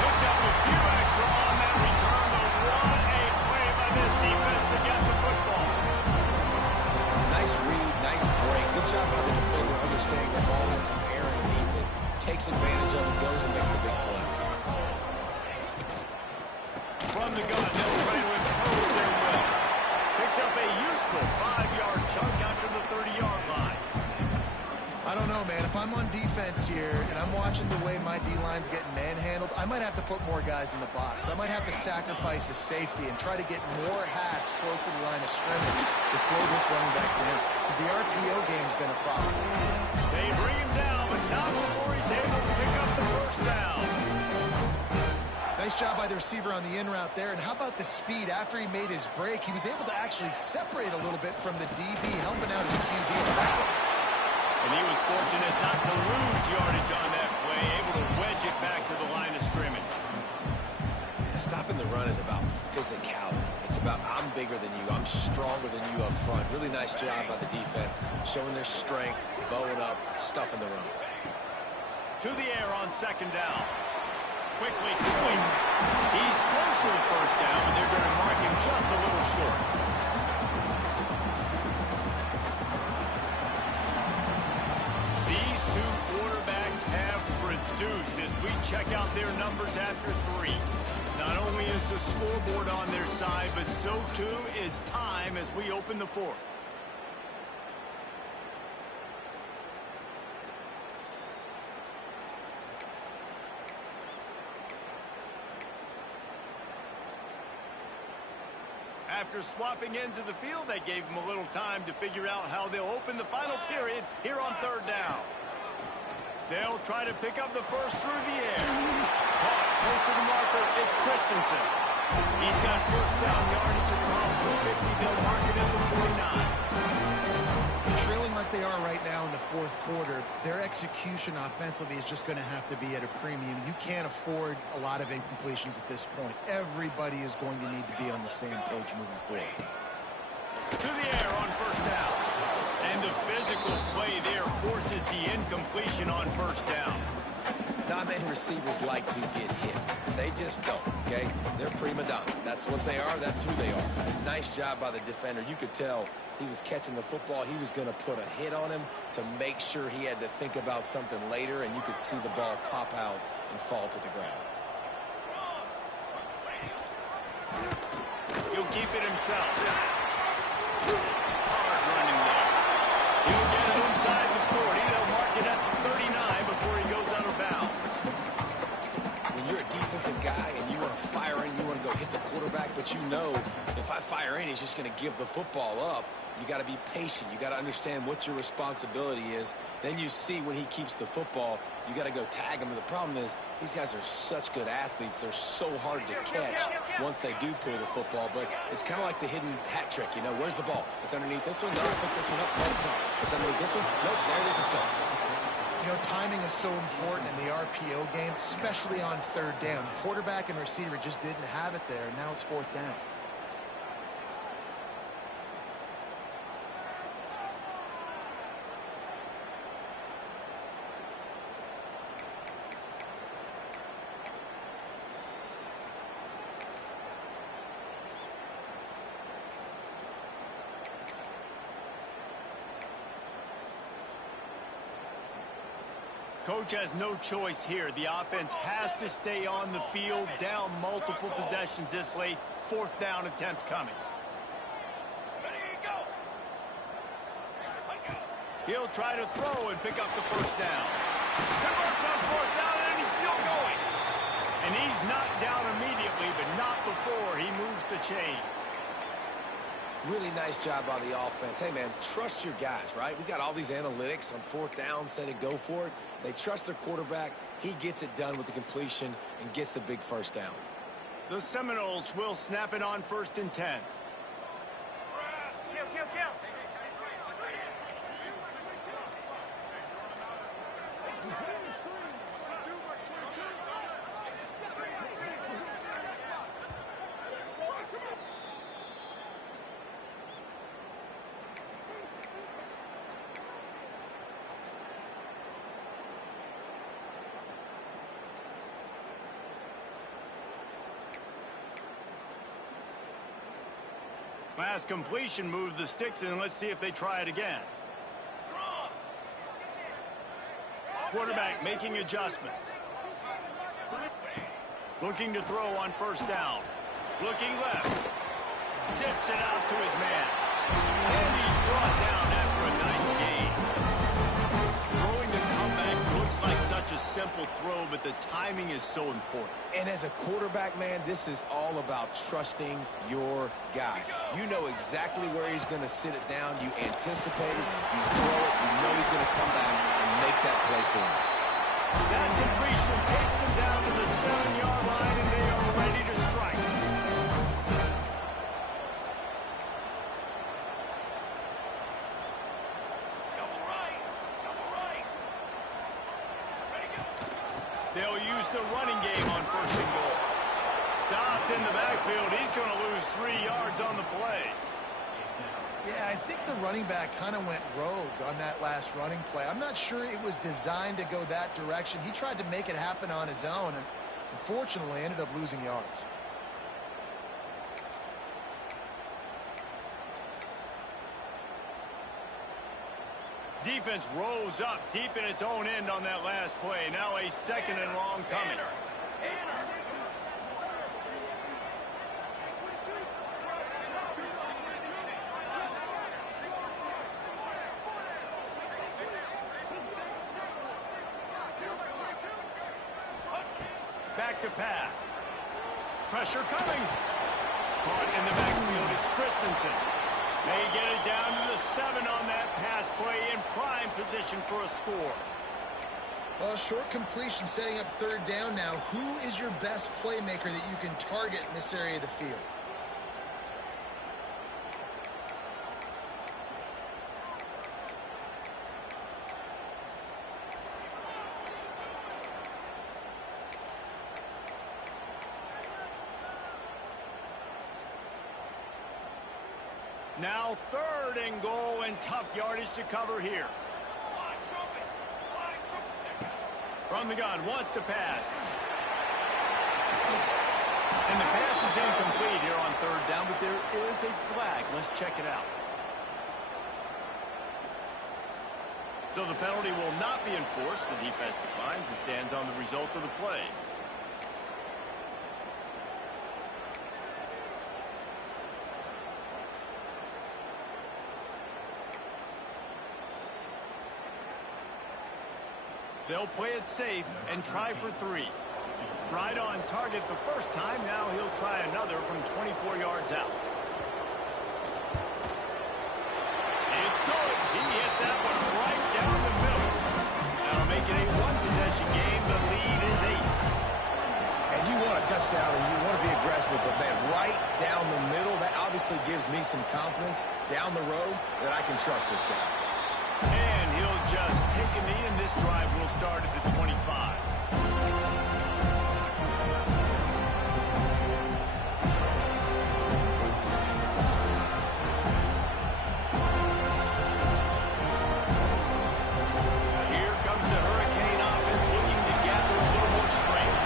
Picked up a few extra on that return, but what a play by this defense to get the football. Nice read, nice break. Good job by the defender understanding that ball had some air underneath it. Takes advantage of it, goes and makes the big play. From the gun, they'll try to impose their will. Picks up a useful 5-yard chunk after the 30-yard line. I don't know, man. If I'm on defense here and I'm watching the way my D-line's getting manhandled, I might have to put more guys in the box. I might have to sacrifice a safety and try to get more hats close to the line of scrimmage to slow this running back down, because the RPO game's been a problem. They bring him down, but not before he's able to pick up the first down. Nice job by the receiver on the in route there. And how about the speed after he made his break? He was able to actually separate a little bit from the DB, helping out his QB. And he was fortunate not to lose yardage on that play, able to wedge it back to the line of scrimmage. Yeah, stopping the run is about physicality. It's about I'm bigger than you, I'm stronger than you up front. Really nice job by the defense, showing their strength, bowing up, stuffing the run. To the air on second down. Quickly complete. He's close to the first down, and they're going to mark him just a little short. These two quarterbacks have produced as we check out their numbers after 3. Not only is the scoreboard on their side, but so too is time as we open the 4th. After swapping ends of the field, that gave them a little time to figure out how they'll open the final period here on 3rd down. They'll try to pick up the first through the air. Caught close to the marker, it's Christensen. He's got first down yardage across the 50. They'll mark it at the 49. Trailing like they are right now in the 4th quarter, their execution offensively is just going to have to be at a premium. You can't afford a lot of incompletions at this point. Everybody is going to need to be on the same page moving forward. To the air on first down. And the physical play there forces the incompletion on first down. Not many receivers like to get hit. They just don't, okay? They're prima donnas. That's what they are. That's who they are. Nice job by the defender. You could tell he was catching the football. He was going to put a hit on him to make sure he had to think about something later, and you could see the ball pop out and fall to the ground. He'll keep it himself. Hard running there. He'll get it inside the 40. They'll mark it at the 39 before he goes out of bounds. When you're a defensive guy and you want to fire in, you want to go hit the quarterback, but you know if I fire in, he's just going to give the football up. You got to be patient. You got to understand what your responsibility is. Then you see when he keeps the football, you got to go tag him. And the problem is these guys are such good athletes. They're so hard to catch once they do pull the football. But it's kind of like the hidden hat trick. You know, where's the ball? It's underneath this one. No, I pick this one up. No, it's gone. It's underneath this one. Nope, there it is. It's gone. You know, timing is so important in the RPO game, especially on 3rd down. Quarterback and receiver just didn't have it there, and now it's 4th down. Coach has no choice here. The offense has to stay on the field, down multiple possessions this late. Fourth down attempt coming. He'll try to throw and pick up the first down. Converts on fourth down, and he's still going. And he's knocked down immediately, but not before he moves the chains. Really nice job by the offense. Hey, man, trust your guys, right? We got all these analytics on fourth down, say to go for it. They trust their quarterback. He gets it done with the completion and gets the big first down. The Seminoles will snap it on 1st and 10. Kill. Last completion moved the sticks in. Let's see if they try it again. Quarterback making adjustments. Looking to throw on first down. Looking left. Zips it out to his man. And he's brought down after a nice gain. Throwing the comeback looks like such a simple throw, but the timing is so important. And as a quarterback, man, this is all about trusting your guy. You know exactly where he's going to sit it down. You anticipate it. You throw it. You know he's going to come back and make that play for him. That completion takes them down to the 7-yard line, and they are ready to strike. Double right. Ready, go. They'll use the running game on 1st and goal. Stopped in the backfield. He's going to lose 3 yards on the play. Yeah, I think the running back kind of went rogue on that last running play. I'm not sure it was designed to go that direction. He tried to make it happen on his own, and unfortunately ended up losing yards. Defense rose up deep in its own end on that last play. Now a 2nd and long coming. Back to pass. Pressure coming. Caught in the backfield. It's Christensen. They get it down to the 7 on that pass play, in prime position for a score. Well, short completion setting up 3rd down now. Who is your best playmaker that you can target in this area of the field? Now 3rd and goal, and tough yardage to cover here. From the gun, wants to pass. And the pass is incomplete here on 3rd down, but there is a flag. Let's check it out. So the penalty will not be enforced. The defense declines and stands on the result of the play. They'll play it safe and try for 3. Right on target the first time. Now he'll try another from 24 yards out. It's good. He hit that one right down the middle. That'll make it a 1-possession game. The lead is 8. And you want a touchdown and you want to be aggressive, but, man, right down the middle, that obviously gives me some confidence down the road that I can trust this guy. And he'll just take a knee, and this drive will start at the 25. Here comes the Hurricane offense looking to gather a little more strength.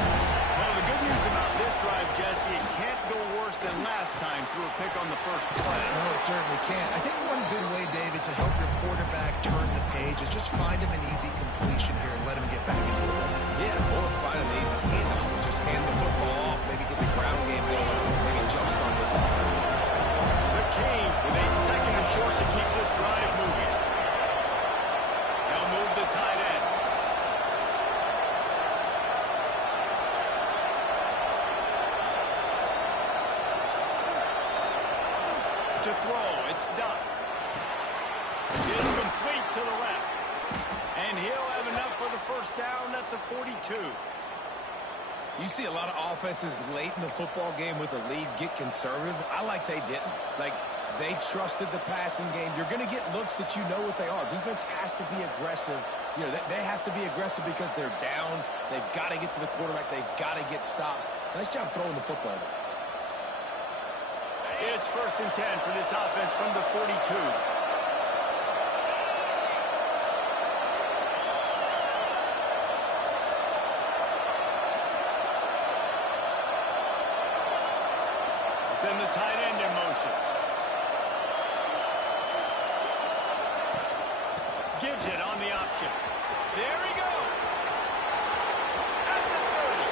Well, the good news about this drive, Jesse, it can't go worse than last time through a pick on the first play. No, it certainly can't. I think one good way, David, to help your quarterback turn the page is just find him an easy completion here and let him get back. to throw. It's Duff. It's complete to the left. And he'll have enough for the first down at the 42. You see a lot of offenses late in the football game with a lead get conservative. I like they didn't. Like, they trusted the passing game. You're going to get looks that you know what they are. Defense has to be aggressive. You know, they have to be aggressive because they're down. They've got to get to the quarterback. They've got to get stops. Nice job throwing the football there. It's 1st and 10 for this offense from the 42. Send the tight end in motion. Gives it on the option. There he goes. At the 30.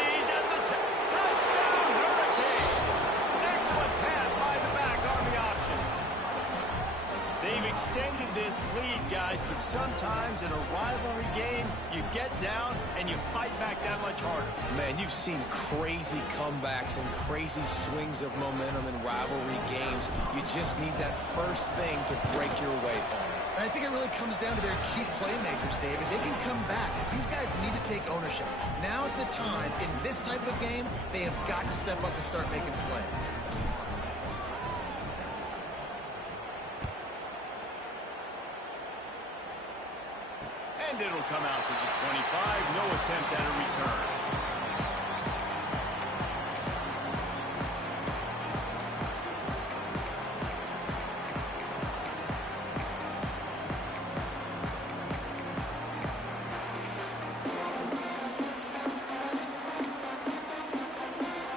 He's at the touchdown Hurricane. Excellent pass by the back on the option. They've extended this lead, guys, but sometimes in a rivalry game, you get down and you fight back that much harder. Man, you've seen crazy comebacks and crazy swings of momentum in rivalry games. You just need that first thing to break your way home. I think it really comes down to their key playmakers, David. They can come back. These guys need to take ownership. Now's the time. In this type of game, they have got to step up and start making plays. And it'll come out to the 25. No attempt at a return.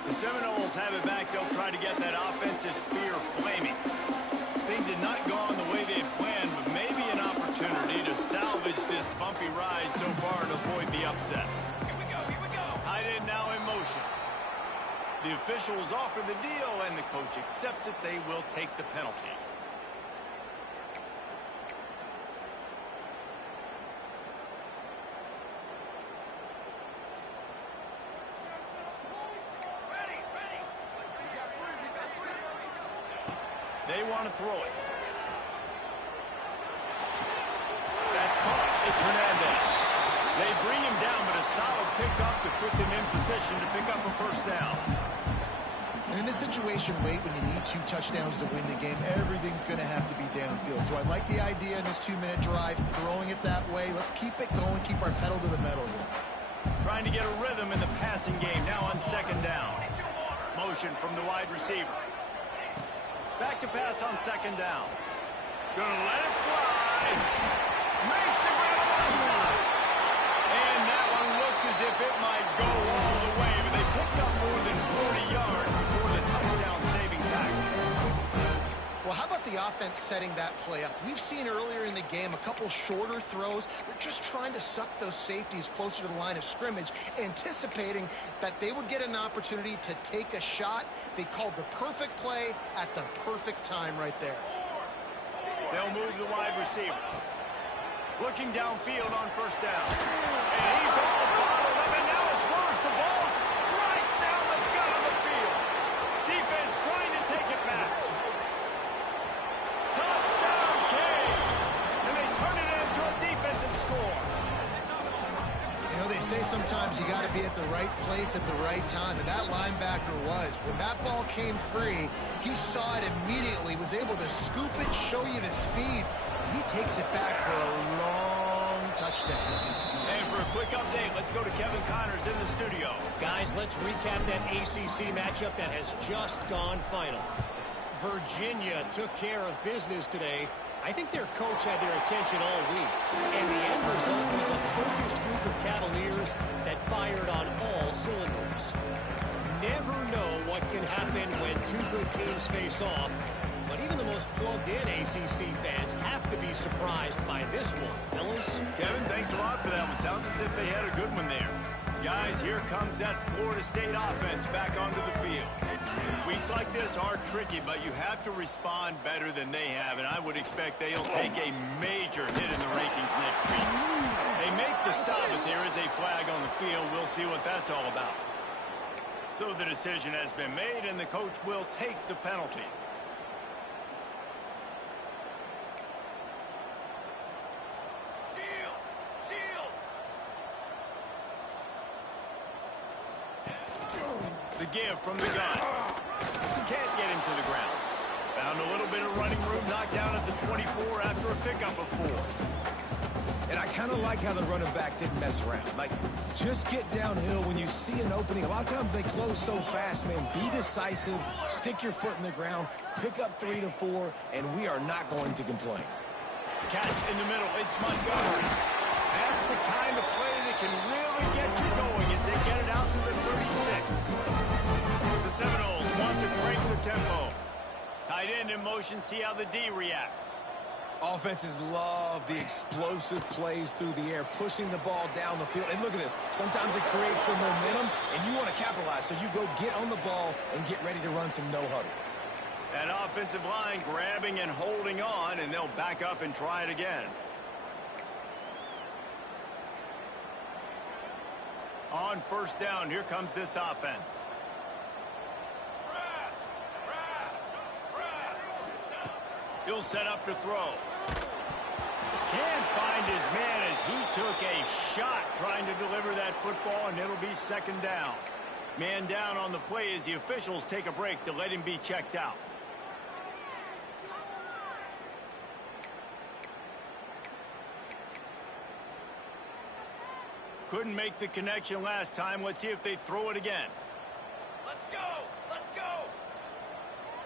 The Seminoles have it back. They'll try to get that offensive spear flaming. Things have not gone the way they planned, but maybe an opportunity to salvage this bumpy ride so far and avoid the upset. Here we go, here we go. Tight end now in motion. The officials offer the deal, and the coach accepts it. They will take the penalty. Ready, ready. They want to throw it. That's caught. It's Hernandez. They bring him down, but a solid pickup to put them in position to pick up a first down. And in this situation, late when you need 2 touchdowns to win the game, everything's going to have to be downfield. So I like the idea in this 2-minute drive, throwing it that way. Let's keep it going, keep our pedal to the metal here. Trying to get a rhythm in the passing game, now on 2nd down. Motion from the wide receiver. Back to pass on 2nd down. Gonna let it fly. Makes the grab onside. And that one looked as if it might go all the way, but they picked up more than 40 yards before the touchdown-saving tackle. Well, how about the offense setting that play up? We've seen earlier in the game a couple shorter throws. They're just trying to suck those safeties closer to the line of scrimmage, anticipating that they would get an opportunity to take a shot. They called the perfect play at the perfect time right there. They'll move the wide receiver. Looking downfield on 1st down. And he's all bottled up, and now it's worse. The ball's right down the gut of the field. Defense trying to take it back. Touchdown, Canes! And they turn it into a defensive score. You know, they say sometimes you got to be at the right place at the right time, and that linebacker was. When that ball came free, he saw it immediately, was able to scoop it, show you the speed. He takes it back for a long touchdown. And for a quick update, let's go to Kevin Connors in the studio. Guys, let's recap that ACC matchup that has just gone final. Virginia took care of business today. I think their coach had their attention all week. And the end result was a focused group of Cavaliers that fired on all cylinders. Never know what can happen when 2 good teams face off. But even the most plugged-in ACC fans have to be surprised by this one, fellas. Kevin, thanks a lot for that one. Sounds as if they had a good one there. Guys, here comes that Florida State offense back onto the field. Weeks like this are tricky, but you have to respond better than they have, and I would expect they'll take a major hit in the rankings next week. They make the stop, but there is a flag on the field. We'll see what that's all about. So the decision has been made, and the coach will take the penalty. give from the gun. Can't get him to the ground. Found a little bit of running room, knocked down at the 24 after a pickup of 4. And I kind of like how the running back didn't mess around. Like, just get downhill when you see an opening. A lot of times they close so fast, man. Be decisive, stick your foot in the ground, pick up 3 to 4, and we are not going to complain. Catch in the middle. It's Montgomery. That's the kind of play that can really get you going as they get it out to the 36. The Seminoles want to crank the tempo. Tight end in motion, see how the D reacts. Offenses love the explosive plays through the air, pushing the ball down the field. And look at this. Sometimes it creates some momentum, and you want to capitalize. So you go get on the ball and get ready to run some no-huddle. That offensive line grabbing and holding on, and they'll back up and try it again. On first down, here comes this offense. He'll set up to throw. Can't find his man as he took a shot trying to deliver that football, and it'll be second down. Man down on the play as the officials take a break to let him be checked out. Couldn't make the connection last time. Let's see if they throw it again. Let's go! Let's go!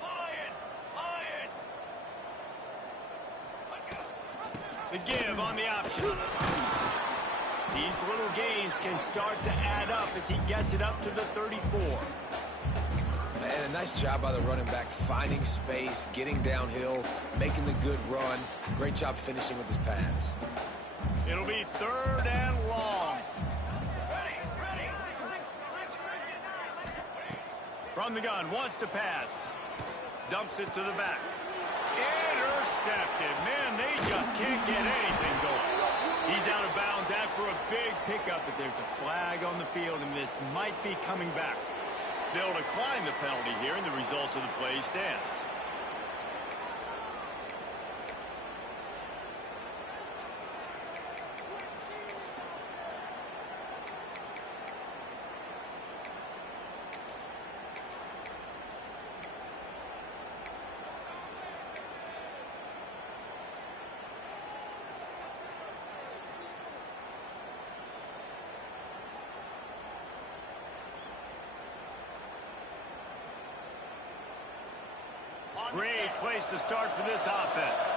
Lion! Lion! The give on the option. These little gains can start to add up as he gets it up to the 34. And a nice job by the running back, finding space, getting downhill, making the good run. Great job finishing with his pads. It'll be third and long. Ready! From the gun, wants to pass. Dumps it to the back. Intercepted. Man, they just can't get anything going. He's out of bounds after a big pickup, but there's a flag on the field, and this might be coming back. They'll decline the penalty here, and the result of the play stands. Great place to start for this offense.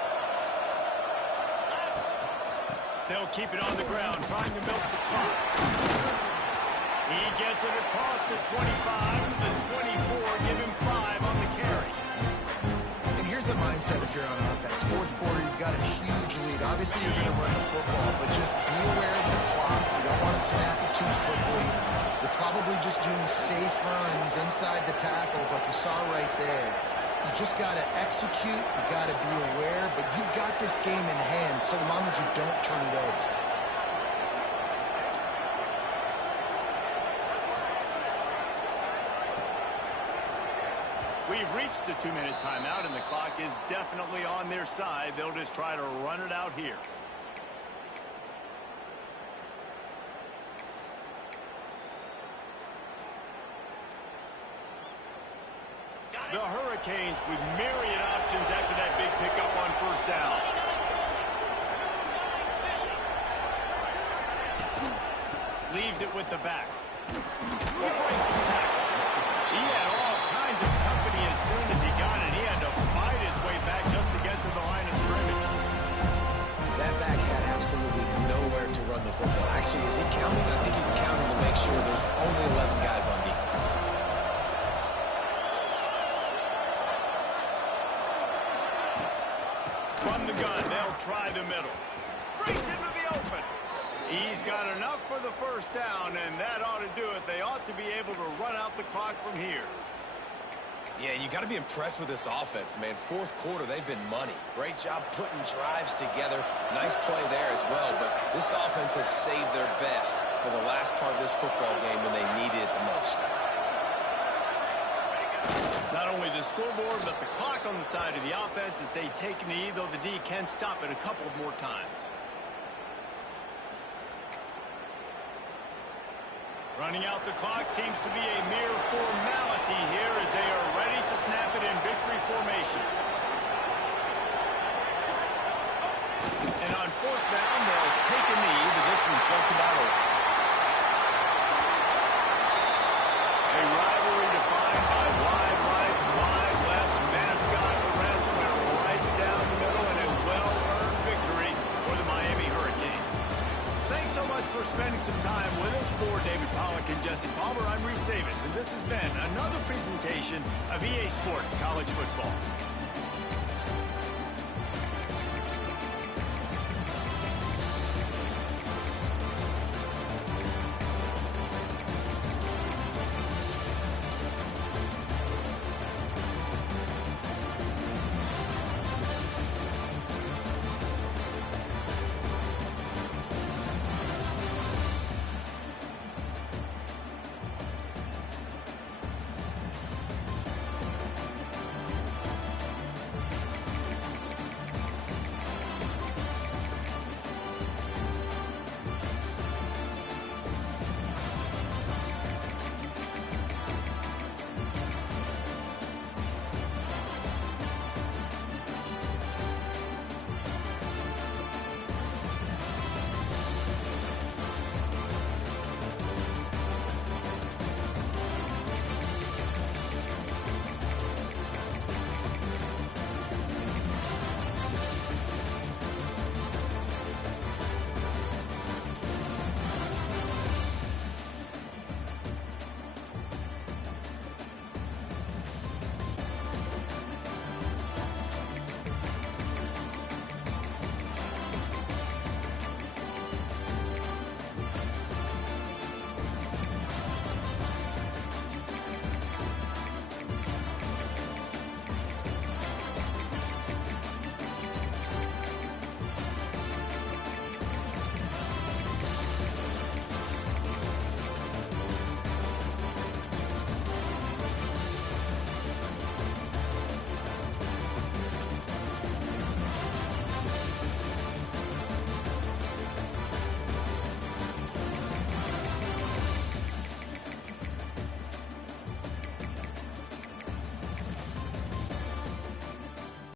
They'll keep it on the ground, trying to milk the clock. He gets it across the 25 to the 24. Give him 5 on the carry. And here's the mindset if you're on offense. Fourth quarter, you've got a huge lead. Obviously, you're going to run the football, but just be aware of the clock. You don't want to snap it too quickly. You're probably just doing safe runs inside the tackles like you saw right there. You just got to execute, you got to be aware, but you've got this game in hand so long as you don't turn it over. We've reached the 2-minute timeout, and the clock is definitely on their side. They'll just try to run it out here. The Hurricanes with myriad options after that big pickup on first down. Leaves it with the back. He breaks the tackle. He had all kinds of company as soon as he got it. He had to fight his way back just to get to the line of scrimmage. That back had absolutely nowhere to run the football. Actually, is he counting? I think he's counting to make sure there's only 11 guys on defense. From the gun, they'll try the middle. Breaks into the open. He's got enough for the first down, and that ought to do it. They ought to be able to run out the clock from here. Yeah, you got to be impressed with this offense, man. Fourth quarter, they've been money. Great job putting drives together. Nice play there as well, but this offense has saved their best for the last part of this football game when they needed it the most. Not only the scoreboard, but the clock on the side of the offense as they take a knee, though the D can stop it a couple more times. Running out the clock seems to be a mere formality here as they are ready to snap it in victory formation. And on fourth down, they'll take a knee, but this one's just about over. A rivalry defined by wide rights, wide lefts, mascot arrest went right down the middle, and a well-earned victory for the Miami Hurricanes. Thanks so much for spending some time with us. For David Pollack and Jesse Palmer, I'm Reese Davis, and this has been another presentation of EA Sports College Football.